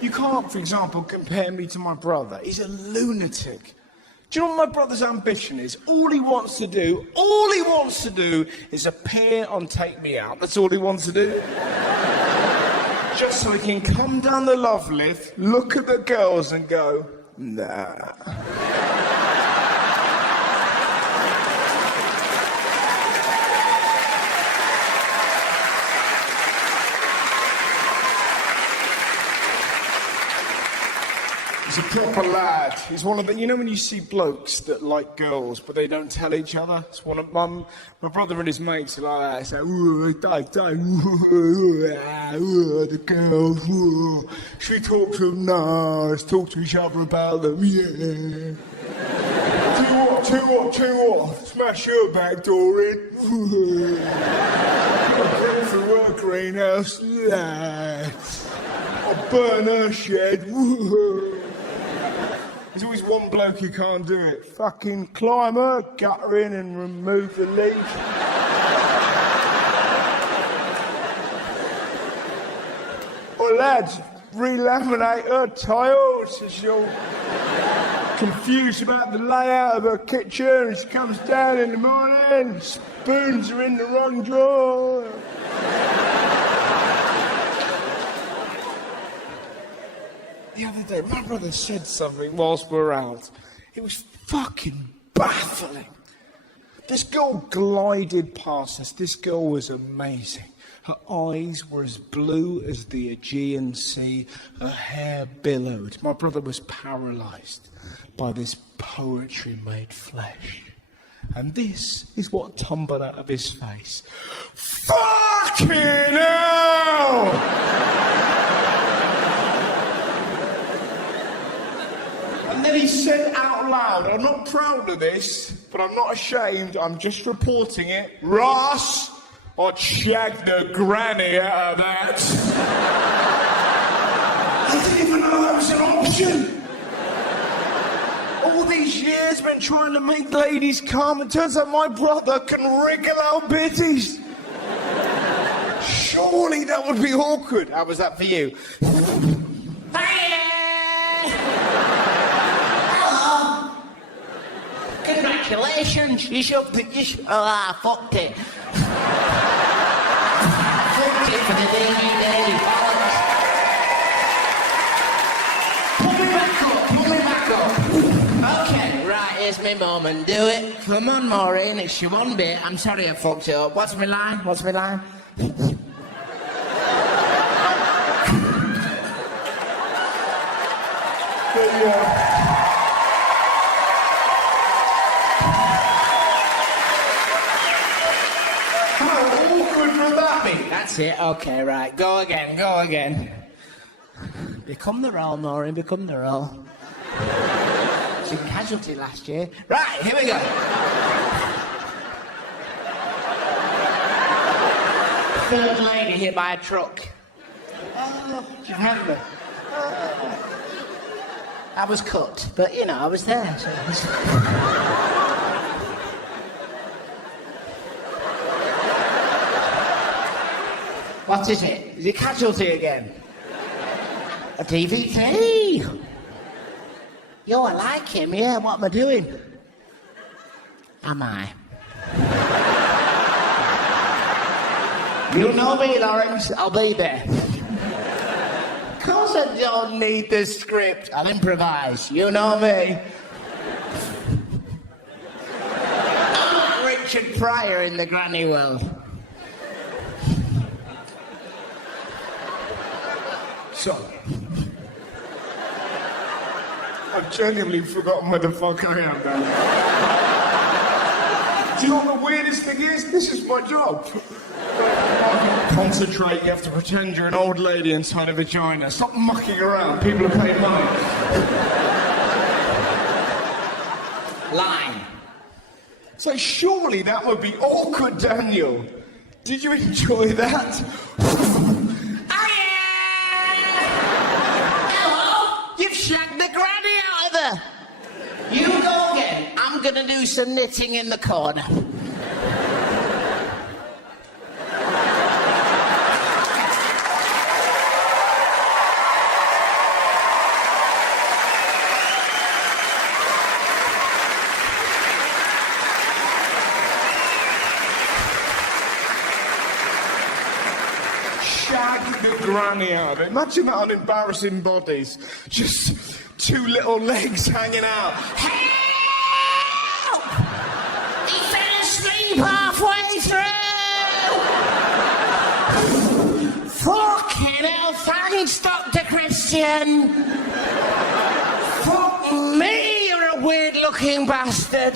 You can't, for example, compare me to my brother. He's a lunatic. Do you know what my brother's ambition is? All he wants to do is appear on Take Me Out. That's all he wants to do. Just so he can come down the love lift, look at the girls and go, nah. He's a proper lad. He's one of the, you know when you see blokes that like girls but they don't tell each other? It's one of my brother and his mates are like that. It's like, Dave, the girls, should we talk to them? No, let's talk to each other about them, yeah. Tell you what, smash your back door in. I'll bring for her greenhouse, lad. I'll burn her shed. There's always one bloke who can't do it. Fucking climb her, gut her in and remove the leaf. Well, lads, relaminate her tiles so she'll confused about the layout of her kitchen. She comes down in the morning, spoons are in the wrong drawer. The other day, my brother said something whilst we were out. It was fucking baffling. This girl glided past us. This girl was amazing. Her eyes were as blue as the Aegean Sea. Her hair billowed. My brother was paralysed by this poetry made flesh. And this is what tumbled out of his face. Fucking hell! And then he said out loud, I'm not proud of this, but I'm not ashamed, I'm just reporting it. Ross, I'd shag the granny out of that. I didn't even know that was an option. All these years been trying to make ladies come, and turns out my brother can wriggle out bitties. Surely that would be awkward. How was that for you? Hello. Congratulations. You shoved it. Oh, I fucked it. Fucked it for the day. Pull me back up. Okay, right, here's my moment. Do it. Come on, Maureen, it's your one bit. I'm sorry I fucked it up. What's my line? How awkward would that be? That's it. Okay, right. Go again. Become the role, Maureen, become the role. She was in Casualty last year. Right, here we go. Third lady hit by a truck. Oh, do you remember? I was cut, but you know, I was there. So it was... What is it? Is it Casualty again? A DVD? Yo, I like him, yeah, what am I doing? Am I? You know me, Lawrence, I'll be there. Of course I don't need the script, I'll improvise, you know me. I'm like Richard Pryor in the granny world. So, I've genuinely forgotten where the fuck I am now. Do you know what the weirdest thing is? This is my job. Concentrate, you have to pretend you're an old lady inside a vagina. Stop mucking around, people are paying money. Line. So surely that would be awkward, Daniel. Did you enjoy that? Shag the granny out of there. You go again. I'm gonna do some knitting in the corner. Shag the granny out of it. Imagine that on embarrassing bodies. Just two little legs hanging out. Help! He fell asleep halfway through! Fucking hell, thanks, Dr. Christian! looking bastard.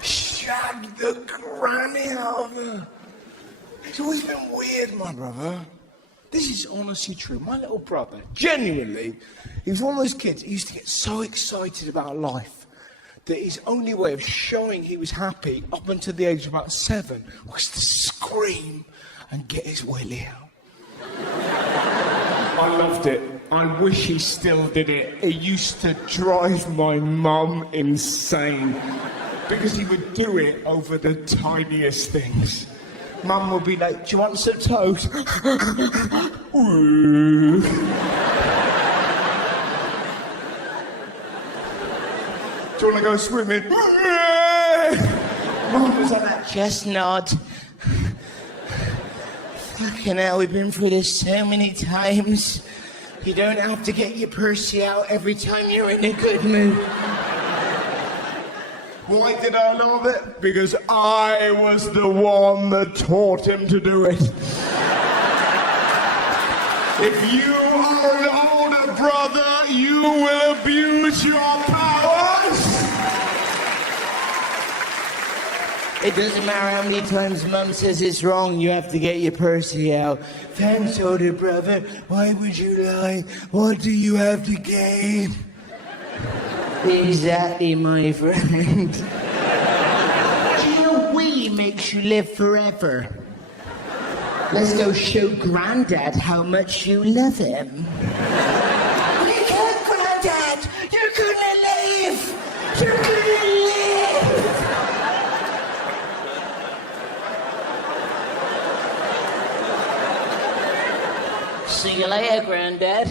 Shagged the granny out of her. It's always been weird, my brother. This is honestly true. My little brother, genuinely, he was one of those kids, he used to get so excited about life that his only way of showing he was happy up until the age of about 7 was to scream and get his willy out. I loved it. I wish he still did it. It used to drive my mum insane because he would do it over the tiniest things. Mum would be like, do you want some toast? Ooh. Do you want to go swimming? Mum was like that. Just nod. Fucking hell, we've been through this so many times. You don't have to get your Percy out every time you're in a good mood. Why did I love it? Because I was the one that taught him to do it. If you are an older brother, you will abuse your powers. It doesn't matter how many times Mum says it's wrong, you have to get your Percy out. Thanks, older brother. Why would you lie? What do you have to gain? Exactly, my friend. Do you know Willie makes you live forever? Let's go show Grandad how much you love him. You can't, Grandad! You're gonna live! You're gonna live! See you later, Grandad.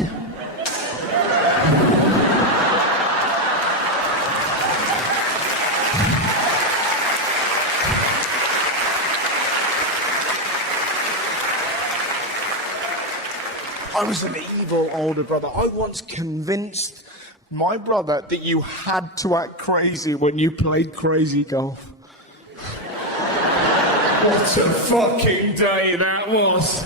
I was an evil older brother. I once convinced my brother that you had to act crazy when you played crazy golf. What a fucking day that was.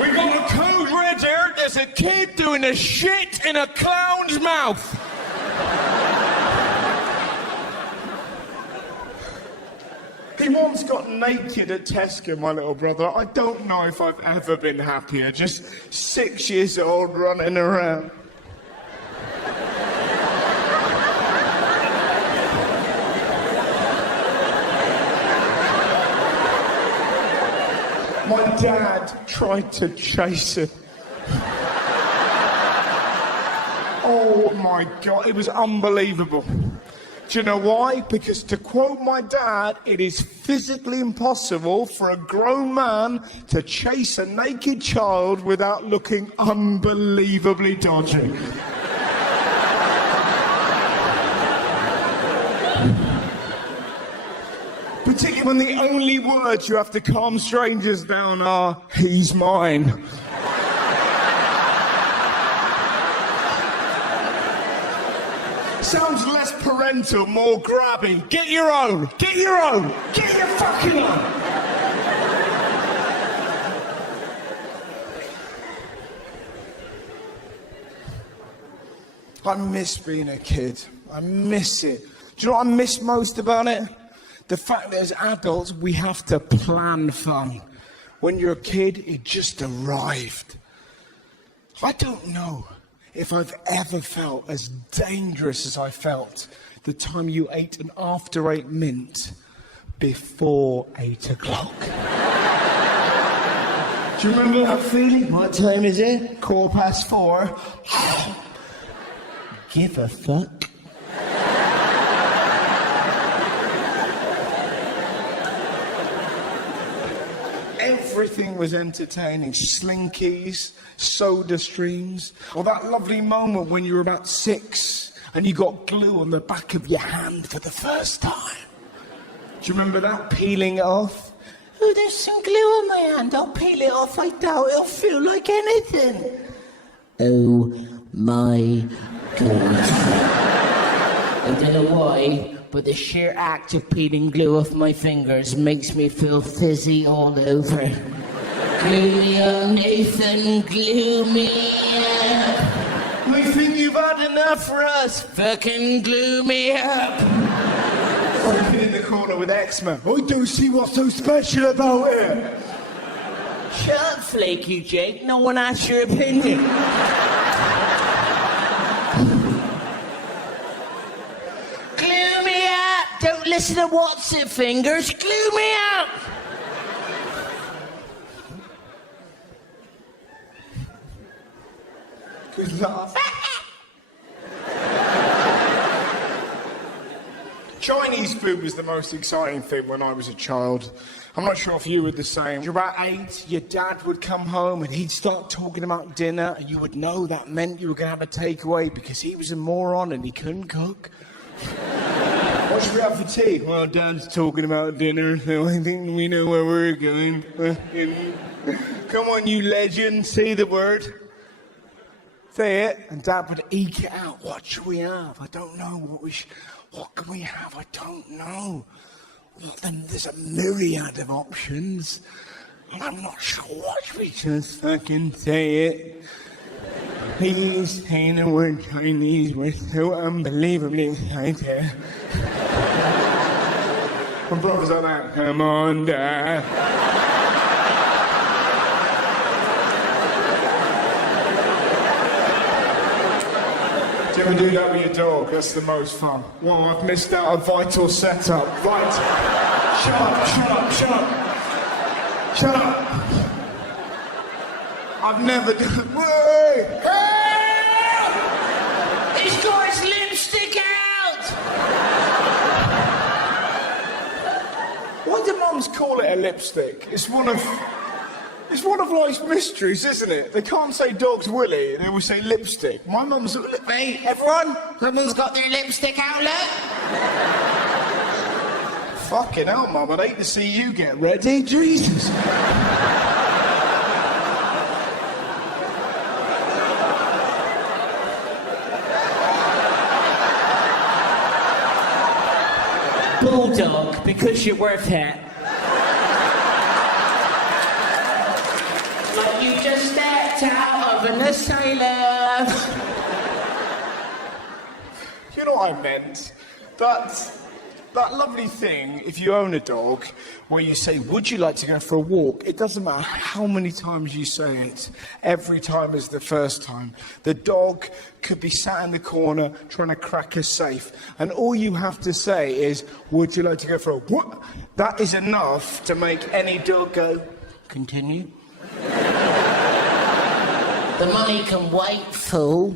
We got a code red here. There's a kid doing a shit in a clown's mouth. He once got naked at Tesco, my little brother. I don't know if I've ever been happier. Just 6 years old running around. My dad tried to chase him. Oh my God, it was unbelievable. Do you know why? Because to quote my dad, it is physically impossible for a grown man to chase a naked child without looking unbelievably dodgy. Particularly when the only words you have to calm strangers down are, "He's mine." Sounds less parental, more grabby. Get your own! Get your own! Get your fucking own! I miss being a kid. I miss it. Do you know what I miss most about it? The fact that as adults, we have to plan fun. When you're a kid, it just arrived. I don't know if I've ever felt as dangerous as I felt the time you ate an after 8 mint before 8 o'clock. Do you remember that feeling? What time is it? 4:15. Give a fuck. Everything was entertaining. Slinkies, soda streams, or that lovely moment when you were about 6 and you got glue on the back of your hand for the first time. Do you remember that? Peeling it off? Oh, there's some glue on my hand. I'll peel it off. I doubt it'll feel like anything. Oh my God. I don't know why, but the sheer act of peeling glue off my fingers makes me feel fizzy all over. Glue me up, Nathan, glue me up. I think you've enough for us. Fucking glue me up. Walking in the corner with eczema. I don't see what's so special about it. Shut up, flaky Jake. No one asked your opinion. Glue me up. Don't listen to what's it fingers. Glue me up. Good laugh. Chinese food was the most exciting thing when I was a child. I'm not sure if you were the same. You're about 8, your dad would come home and he'd start talking about dinner, and you would know that meant you were going to have a takeaway because he was a moron and he couldn't cook. What should we have for tea? Well, Dad's talking about dinner, so I think we know where we're going. Come on, you legend, say the word. Say it, and Dad would eke it out. What should we have? I don't know. What can we have? I don't know. Well, then there's a myriad of options. I'm not sure what should we just fucking say it. Please say the word Chinese. We're so unbelievably excited. My brother's like that. Come on, Dad. Do you ever do that with your dog? That's the most fun. Well, I've missed out a vital setup. Right. Shut up, shut up, shut up. Shut up. I've never done... Hey! Help! He's got his lipstick out! Why do mums call it a lipstick? It's one of life's mysteries, isn't it? They can't say dog's willy, they will say lipstick. My mum's... Look, mate, everyone, someone's got their lipstick out, look. Fucking hell, Mum, I'd hate to see you get ready. Jesus. Bulldog, because you're worth it. Like you just stepped out of an asylum. You know what I meant? That lovely thing, if you own a dog, where you say, would you like to go for a walk? It doesn't matter how many times you say it. Every time is the first time. The dog could be sat in the corner trying to crack a safe. And all you have to say is, would you like to go for a walk? That is enough to make any dog go, continue. The money can wait, fool.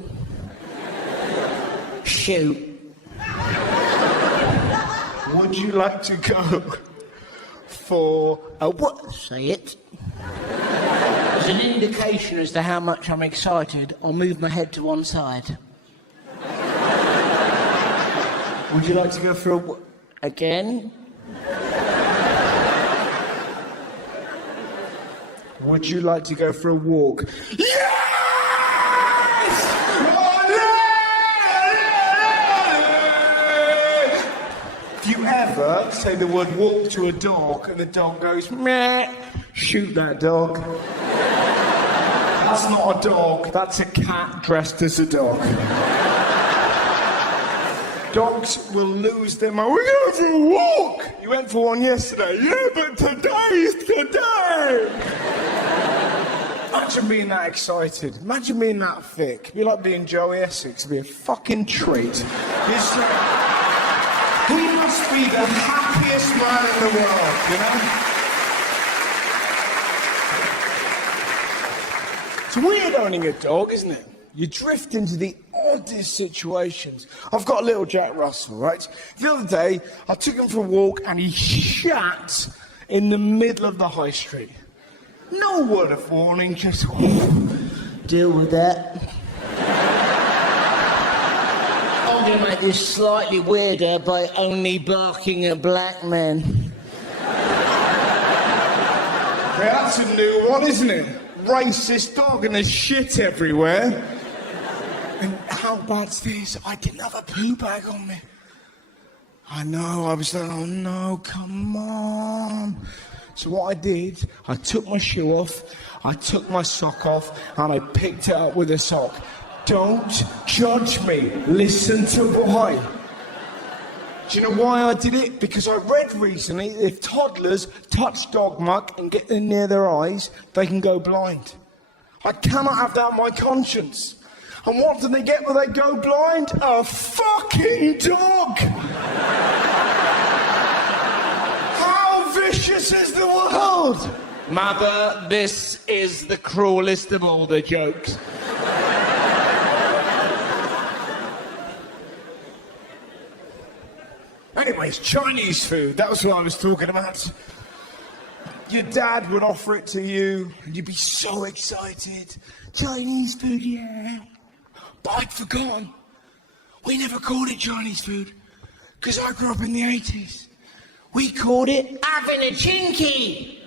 Shoot. Would you like to go for a what? Say it. As an indication as to how much I'm excited, I'll move my head to one side. Would you like to go for a what? Again? Would you like to go for a walk? Yes! If you ever say the word walk to a dog and the dog goes, meh, shoot that dog. That's not a dog, that's a cat dressed as a dog. Dogs will lose their mind. We're going for a walk! You went for one yesterday. Yeah, but today's today! Imagine being that excited. Imagine being that thick. It'd be like being Joey Essex. It'd be a fucking treat. He must be the happiest man in the world, you know? It's weird owning a dog, isn't it? You drift into the oddest situations. I've got a little Jack Russell, right? The other day, I took him for a walk and he shat in the middle of the high street. No word of warning, just Deal with that. I'm going to make this slightly weirder by only barking at black men. Yeah, that's a new one, isn't it? Racist dog and there's shit everywhere. And how bad's this? I didn't have a poo bag on me. I know, I was like, oh no, come on. So what I did, I took my shoe off, I took my sock off, and I picked it up with a sock. Don't judge me. Listen to why. Do you know why I did it? Because I read recently that if toddlers touch dog muck and get in near their eyes, they can go blind. I cannot have that on my conscience. And what do they get when they go blind? A fucking dog! How vicious is the world? Mother, this is the cruelest of all the jokes. Anyways, Chinese food, that was what I was talking about. Your dad would offer it to you, and you'd be so excited. Chinese food, yeah. But I'd forgotten. We never called it Chinese food, because I grew up in the 80s. We called it Having a chinky.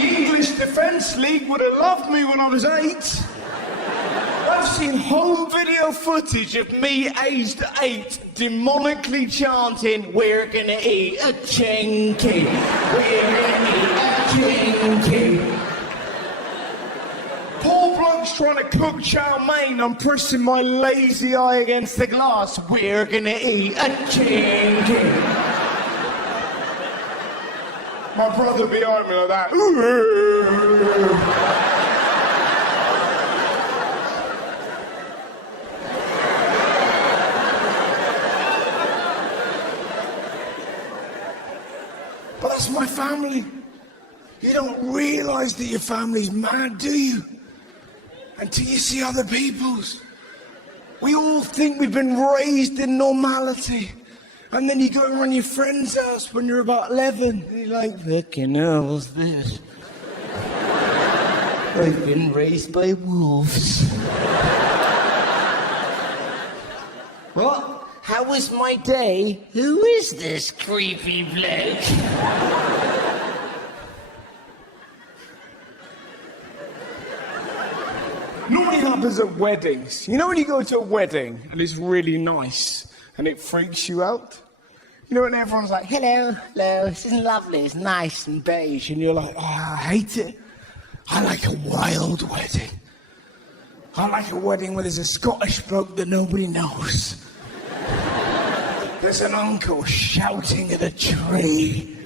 the English Defence League would have loved me when I was 8. I've seen home video footage of me aged 8 demonically chanting, "We're gonna eat a chinky, we're gonna eat a chinky." Poor bloke's trying to cook chow mein, I'm pressing my lazy eye against the glass, "We're gonna eat a chinky." My brother behind me like that. But that's my family. You don't realise that your family's mad, do you? Until you see other people's. We all think we've been raised in normality. And then you go around your friend's house when you're about 11. And you're like, fucking hell, what's this? I've been raised by wolves. What? How was my day? Who is this creepy bloke? Normally happens at weddings. You know when you go to a wedding and it's really nice and it freaks you out? You know when everyone's like, hello, hello, this is lovely, it's nice and beige, and you're like, oh, I hate it. I like a wild wedding. I like a wedding where there's a Scottish bloke that nobody knows. There's an uncle shouting at a tree.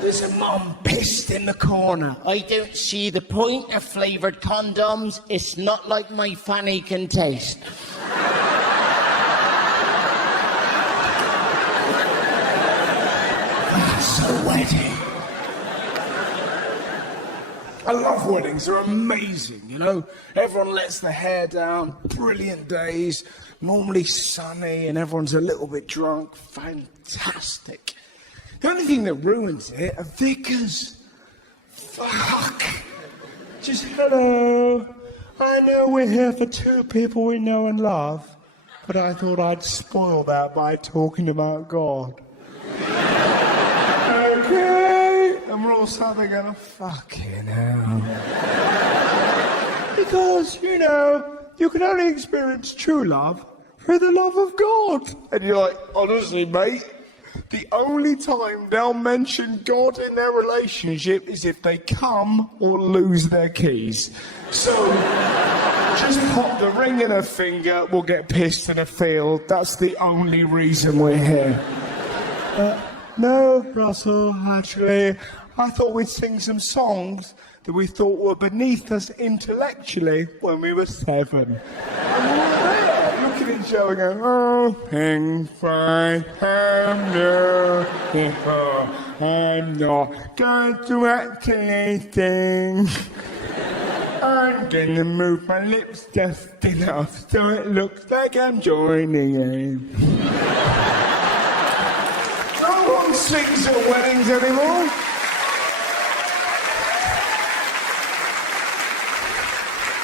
There's a mum pissed in the corner. I don't see the point of flavoured condoms. It's not like my fanny can taste. That's a wedding. I love weddings, they're amazing, you know? Everyone lets their hair down, brilliant days, normally sunny, and everyone's a little bit drunk. Fantastic. The only thing that ruins it are vicars. Fuck. Just, hello. I know we're here for two people we know and love, but I thought I'd spoil that by talking about God. Okay. And we're all sat there going, fucking hell. Because, you know, you can only experience true love through the love of God. And you're like, honestly, mate, the only time they'll mention God in their relationship is if they come or lose their keys. So, just pop the ring in her finger, we'll get pissed in a field. That's the only reason we're here. No, Russell, actually, I thought we'd sing some songs that we thought were beneath us intellectually when we were 7. And we were there, looking at each other going, oh, things I am beautiful, I'm not going to act anything. I'm gonna move my lips just enough so it looks like I'm joining in. No one sings at weddings anymore.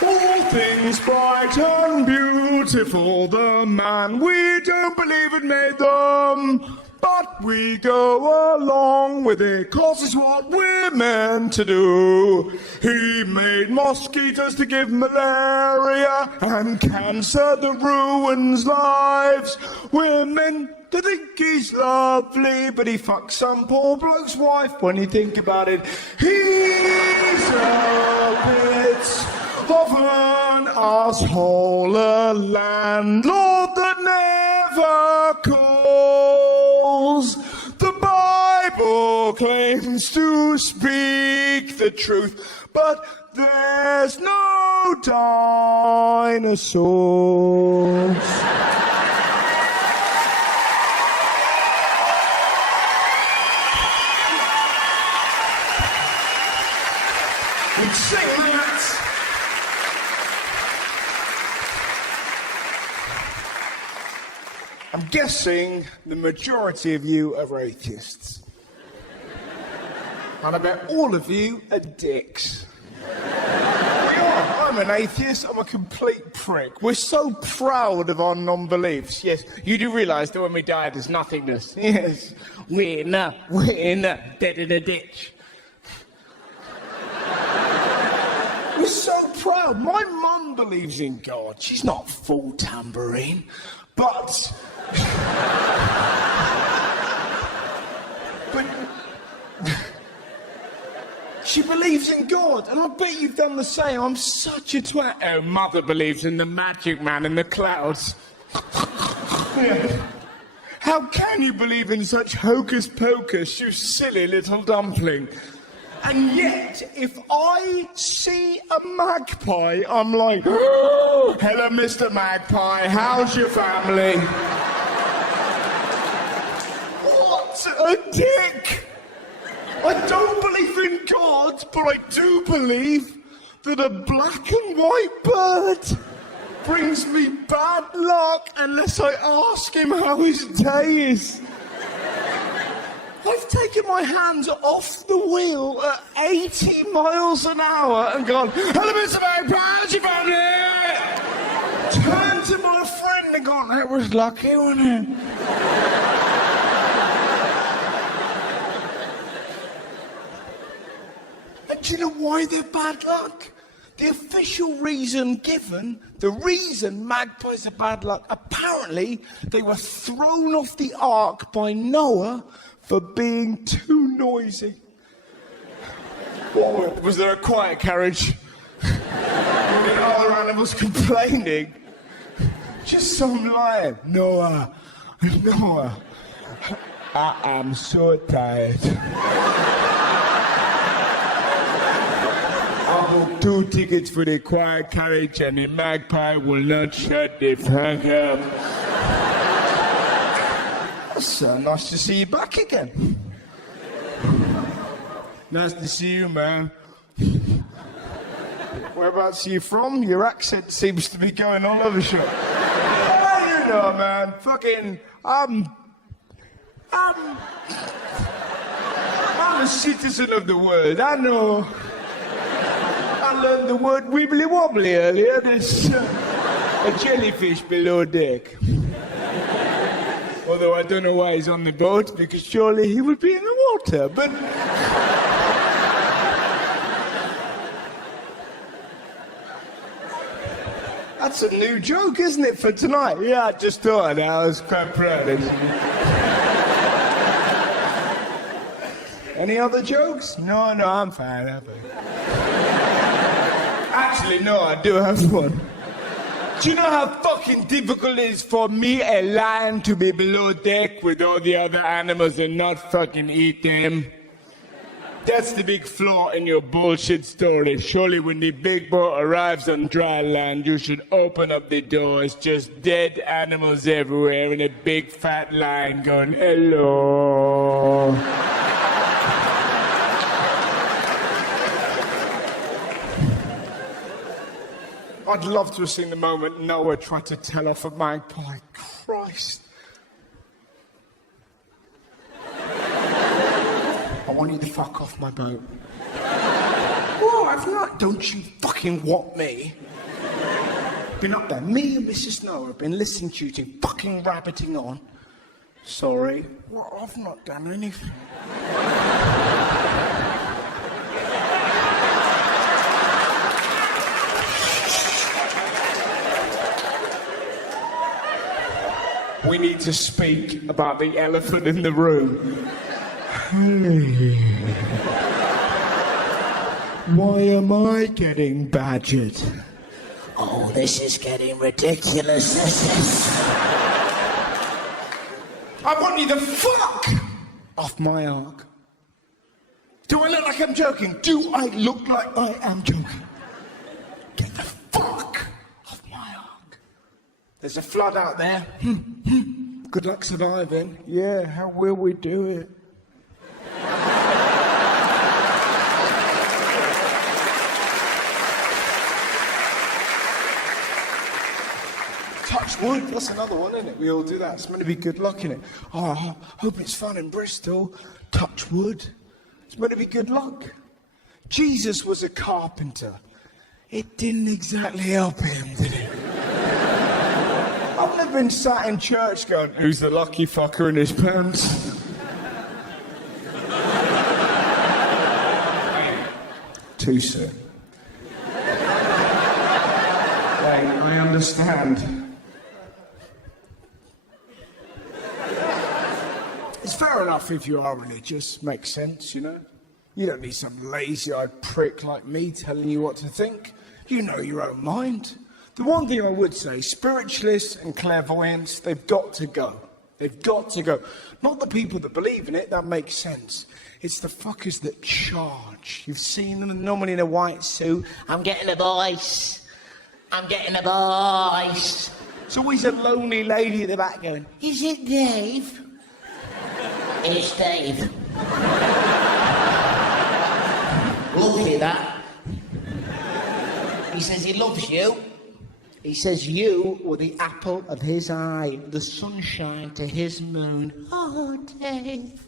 All things bright and beautiful, the man we don't believe it made them. But we go along with it, 'cause it's what we're meant to do. He made mosquitoes to give malaria and cancer that ruins lives. We're meant to think he's lovely, but he fucks some poor bloke's wife. When you think about it, he's a bit of an asshole, a landlord that never calls. The Bible claims to speak the truth, but there's no dinosaurs. We'd sing that. I'm guessing the majority of you are atheists. And I bet all of you are dicks. I'm an atheist, I'm a complete prick. We're so proud of our non-beliefs. Yes, you do realise that when we die there's nothingness. Yes, we're dead in a ditch. We're so proud. My mum believes in God. She's not full tambourine, but... she believes in God, and I bet you've done the same. I'm such a twat. Oh, mother believes in the magic man in the clouds. Yeah. How can you believe in such hocus pocus, you silly little dumpling? And yet, if I see a magpie, I'm like, oh, hello, Mr. Magpie, how's your family? What a dick! I don't believe in God, but I do believe that a black and white bird brings me bad luck unless I ask him how his day is. I've taken my hands off the wheel at 80 miles an hour and gone, hello, Mr. Magpie, how's your family? Turned to my friend and gone, that was lucky, wasn't it? And do you know why they're bad luck? The official reason given, the reason magpies are bad luck, apparently they were thrown off the ark by Noah for being too noisy. What, was there a quiet carriage? Were the other animals complaining? Just some lying. Noah, I am so tired. I booked 2 tickets for the quiet carriage and the magpie will not shut the fuck up. So nice to see you back again. Nice to see you, man. Whereabouts are you from? Your accent seems to be going all over the shop. Oh, you know, man. Fucking, I'm a citizen of the world. I know. I learned the word wibbly wobbly earlier. There's a jellyfish below deck. Although I don't know why he's on the boat, because surely he would be in the water, but... That's a new joke, isn't it, for tonight? Yeah, I just thought it. I was quite proud of it. Any other jokes? No, I'm fine, Actually, no, I do have one. Do you know how fucking difficult it is for me, a lion, to be below deck with all the other animals and not fucking eat them? That's the big flaw in your bullshit story. Surely when the big boat arrives on dry land, you should open up the doors, just dead animals everywhere and a big fat lion going, hello. I'd love to have seen the moment Noah tried to tell off a magpie. Christ. I want you to fuck off my boat. Oh, I've not. Don't you fucking want me. Been up there. Me and Mrs. Noah have been listening to you two fucking rabbiting on. Sorry. Well, I've not done anything. We need to speak about the elephant in the room. Why am I getting badgered? Oh, this is getting ridiculous. This is... I want you the fuck off my ark. Do I look like I'm joking? Do I look like I am joking? Get the fuck off my ark. There's a flood out there. Good luck surviving. Yeah, how will we do it? Touch wood, that's another one, isn't it? We all do that. It's meant to be good luck, innit? Oh, I hope it's fun in Bristol. Touch wood. It's meant to be good luck. Jesus was a carpenter. It didn't exactly help him, did it? I've never been sat in church going, who's the lucky fucker in his pants? Too soon. I understand. It's fair enough if you are religious, makes sense, you know? You don't need some lazy-eyed prick like me telling you what to think. You know your own mind. The one thing I would say, spiritualists and clairvoyants, they've got to go. They've got to go. Not the people that believe in it, that makes sense. It's the fuckers that charge. You've seen them normally in a white suit. I'm getting a voice. I'm getting a voice. It's always a lonely lady at the back going, is it Dave? It's Dave. Look at that. He says he loves you. He says you were the apple of his eye, the sunshine to his moon. Oh, Dave.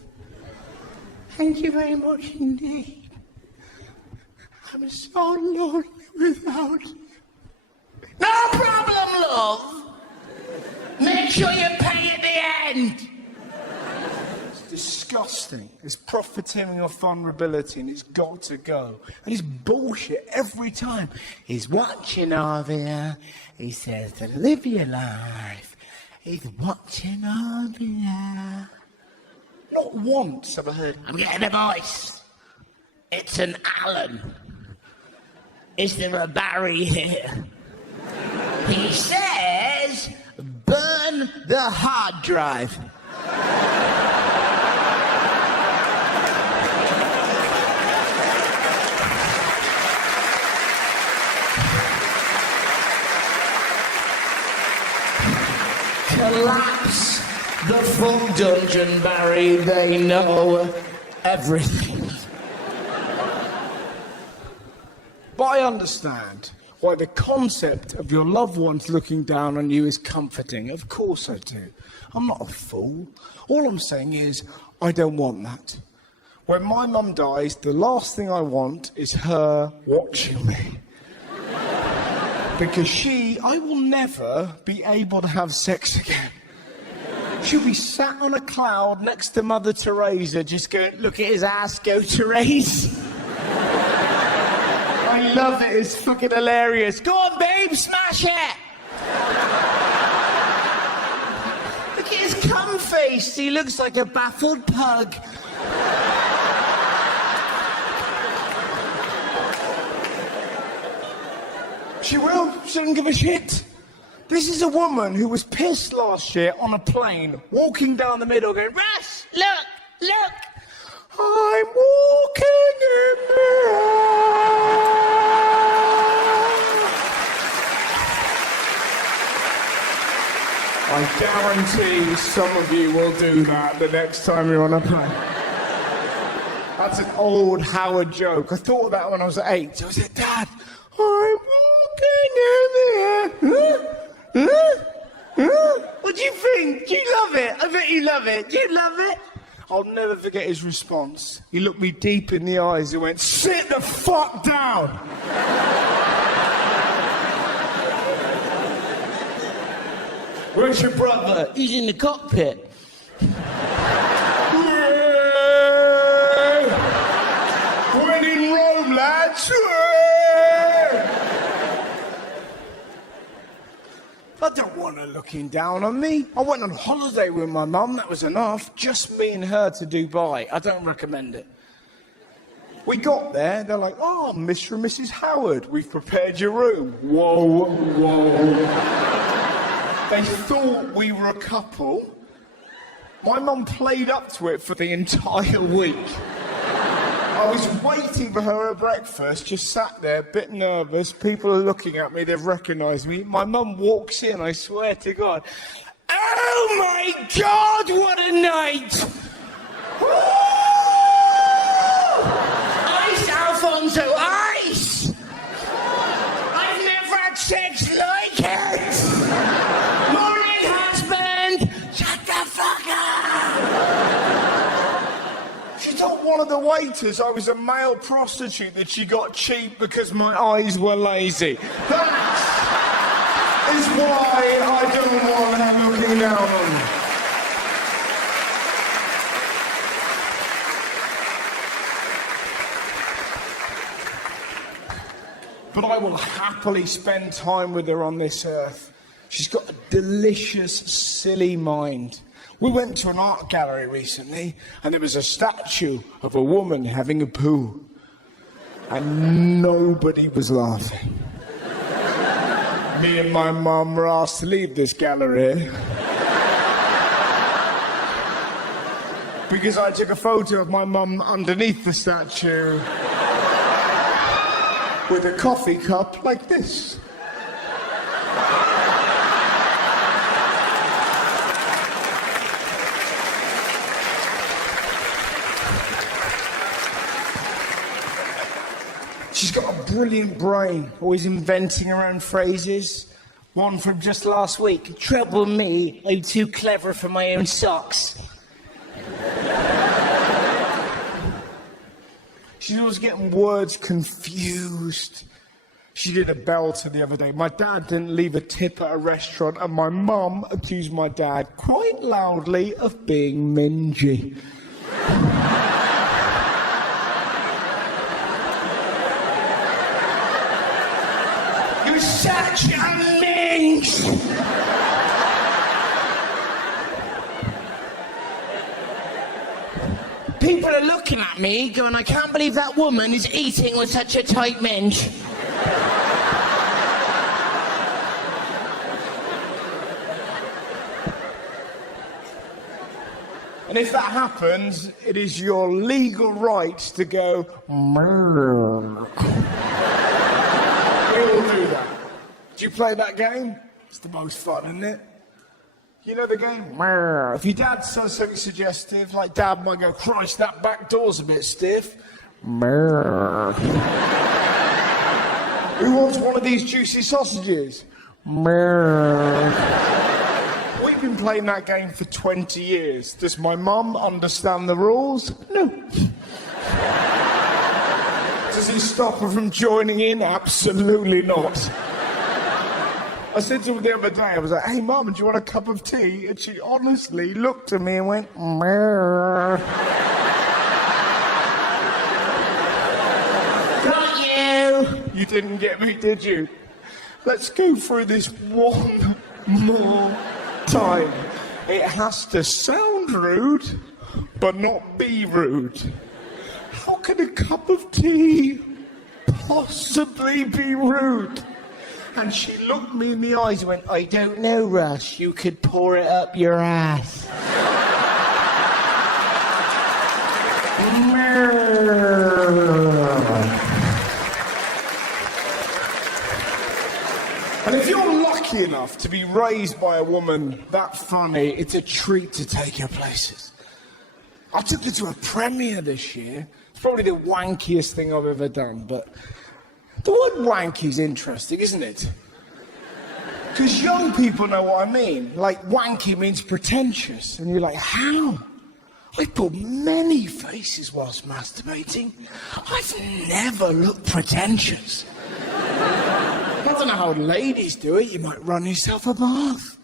Thank you very much indeed. I'm so lonely without you. No problem, love. Make sure you pay at the end. Disgusting. It's profiting your vulnerability and it's got to go. And it's bullshit every time. He's watching over you. He says to live your life. He's watching over you. Not once have I heard, I'm getting a voice. It's an Alan. Is there a Barry here? He says, burn the hard drive. Collapse the full dungeon, Barry. They know everything. but I understand why the concept of your loved ones looking down on you is comforting. Of course I do. I'm not a fool. All I'm saying is, I don't want that. When my mum dies, the last thing I want is her watching me. Because I will never be able to have sex again. She'll be sat on a cloud next to Mother Teresa just going, look at his ass go, Therese. I love it, it's fucking hilarious. Go on, babe, smash it! Look at his cum face, he looks like a baffled pug. She will. She doesn't give a shit. This is a woman who was pissed last year on a plane, walking down the middle going, Russ, look, look. I'm walking in the air. I guarantee some of you will do that the next time you're on a plane. That's an old Howard joke. I thought of that when I was 8. I was like, Dad, I'm walking in the air. What do you think? Do you love it? I bet you love it. Do you love it? I'll never forget his response. He looked me deep in the eyes and went, sit the fuck down. Where's your brother? He's in the cockpit. We're in Rome, lads. I don't want her looking down on me. I went on holiday with my mum, that was enough. Just me and her to Dubai. I don't recommend it. We got there, they're like, oh, Mr. and Mrs. Howard, we've prepared your room. Whoa, whoa. They thought we were a couple. My mum played up to it for the entire week. I was waiting for her at breakfast, just sat there, a bit nervous. People are looking at me, they've recognised me. My mum walks in, I swear to God. Oh my God, what a night! Ice, Alfonso, ice! I've never had sex like it! Morning, husband! Shut the fuck up! She told one of the waiters I was a male prostitute that she got cheap because my eyes were lazy. That is why I don't want her looking down on me. But I will happily spend time with her on this earth. She's got a delicious, silly mind. We went to an art gallery recently, and there was a statue of a woman having a poo. And nobody was laughing. Me and my mum were asked to leave this gallery. Because I took a photo of my mum underneath the statue with a coffee cup like this. She's got a brilliant brain, always inventing her own phrases. One from just last week. Trouble me, I'm too clever for my own socks. She's always getting words confused. She did a belter the other day. My dad didn't leave a tip at a restaurant, and my mum accused my dad quite loudly of being mingy. You're such a minx! People are looking at me going, I can't believe that woman is eating with such a tight minge. And if that happens, it is your legal right to go, "Mrrr." We all do that. Do you play that game? It's the most fun, isn't it? You know the game? Mrrr. If your dad says something suggestive, like Dad might go, Christ, that back door's a bit stiff. Mrrr. Who wants one of these juicy sausages? Mrrr. We've been playing that game for 20 years. Does my mum understand the rules? No. Does it stop her from joining in? Absolutely not. I said to her the other day, I was like, hey, Mum, do you want a cup of tea? And she honestly looked at me and went, Mrrr. Got you! You didn't get me, did you? Let's go through this one more time. It has to sound rude, but not be rude. How can a cup of tea possibly be rude? And she looked me in the eyes and went, I don't know, Russ, you could pour it up your ass. And if you're lucky enough to be raised by a woman that funny, it's a treat to take her places. I took her to a premiere this year. It's probably the wankiest thing I've ever done, but the word wanky's interesting, isn't it? Because young people know what I mean. Like, wanky means pretentious. And you're like, how? I pulled many faces whilst masturbating. I've never looked pretentious. I don't know how ladies do it. You might run yourself a bath,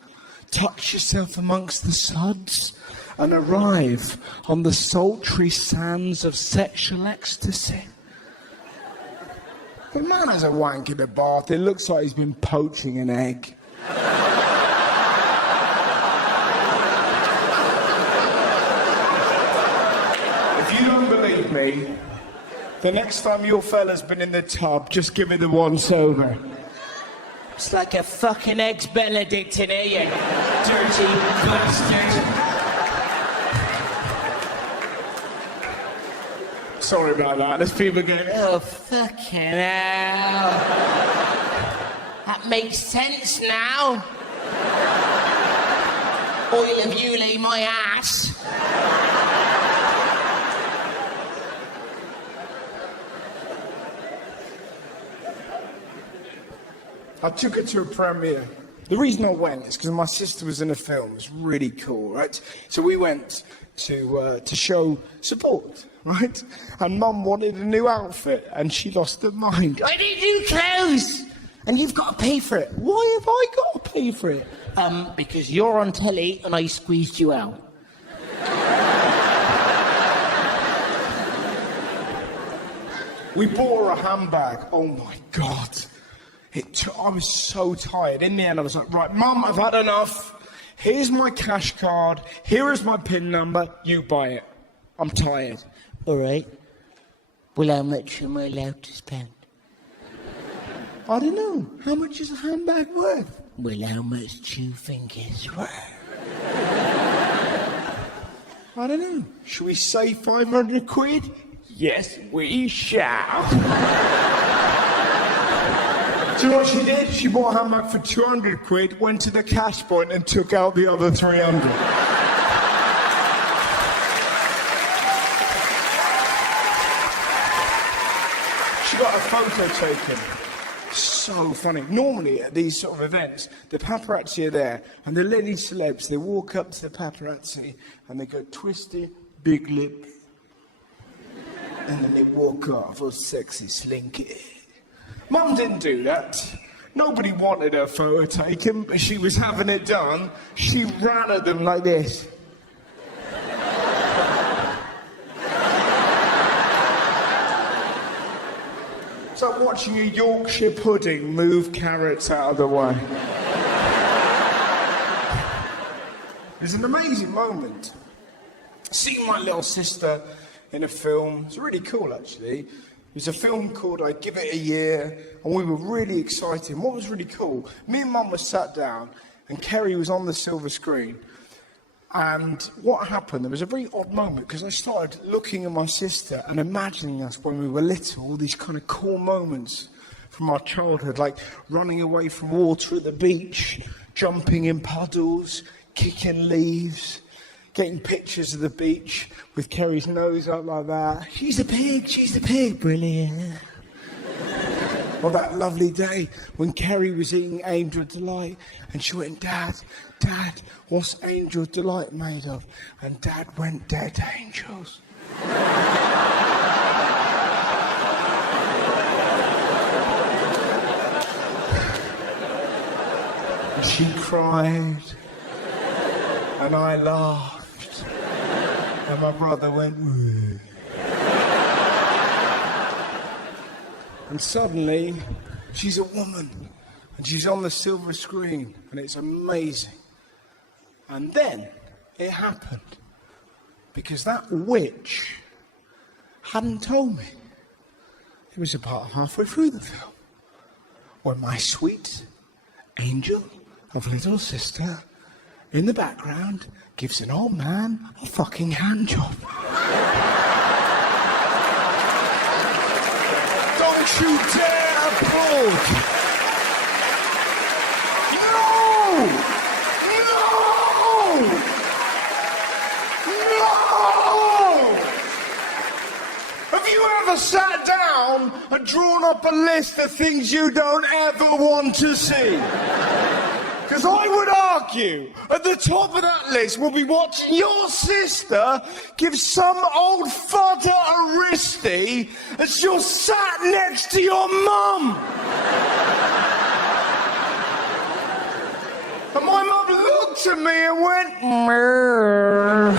touch yourself amongst the suds, and arrive on the sultry sands of sexual ecstasy. The man has a wank in the bath. It looks like he's been poaching an egg. If you don't believe me, The next time your fella's been in the tub, just give it the once over. It's like a fucking Eggs Benedict in here, you dirty bastard. Sorry about that. There's people going, Oh, fucking hell. That makes sense now. Oil of you lay my ass. I took her to a premiere. The reason I went is because my sister was in a film. It was really cool, right? So we went to show support, right? And Mum wanted a new outfit, and she lost her mind. I need new clothes! And you've got to pay for it. Why have I got to pay for it? Because you're on telly and I squeezed you out. We bought her a handbag. Oh my God. I was so tired. In the end, I was like, right, Mum, I've had enough. Here's my cash card. Here is my PIN number. You buy it. I'm tired. All right. Well, how much am I allowed to spend? I don't know. How much is a handbag worth? Well, how much do you think it's worth? I don't know. Should we say 500 quid? Yes, we shall. Do you know what she did? She bought a handbag for 200 quid, went to the cash point and took out the other 300. She got a photo taken. So funny. Normally at these sort of events, the paparazzi are there, and the lady celebs, they walk up to the paparazzi and they go twisty, big lips, and then they walk off, all sexy, slinky. Mum didn't do that. Nobody wanted her photo taken, but she was having it done. She ran at them like this. It's like watching a Yorkshire pudding move carrots out of the way. It was an amazing moment. Seeing my little sister in a film, it's really cool actually. It was a film called I'd Give It a Year, and we were really excited. And what was really cool, me and Mum were sat down, and Kerry was on the silver screen. And what happened, there was a very odd moment, because I started looking at my sister and imagining us when we were little, all these kind of cool moments from our childhood, like running away from water at the beach, jumping in puddles, kicking leaves, getting pictures of the beach with Kerry's nose up like that. She's a pig, brilliant. Or that lovely day when Kerry was eating Angel Delight and she went, Dad, what's Angel Delight made of? And Dad went, Dead angels. And she cried and I laughed. And my brother went, Woo. And suddenly, she's a woman. And she's on the silver screen. And it's amazing. And then, it happened. Because that witch hadn't told me. It was about halfway through the film. When my sweet angel of little sister, in the background, gives an old man a fucking hand job. Don't you dare applaud! No! No! No! Have you ever sat down and drawn up a list of things you don't ever want to see? Because I would argue, at the top of that list will be watching your sister give some old fodder a wristy as you're sat next to your mum. And my mum looked at me and went, Mrrr.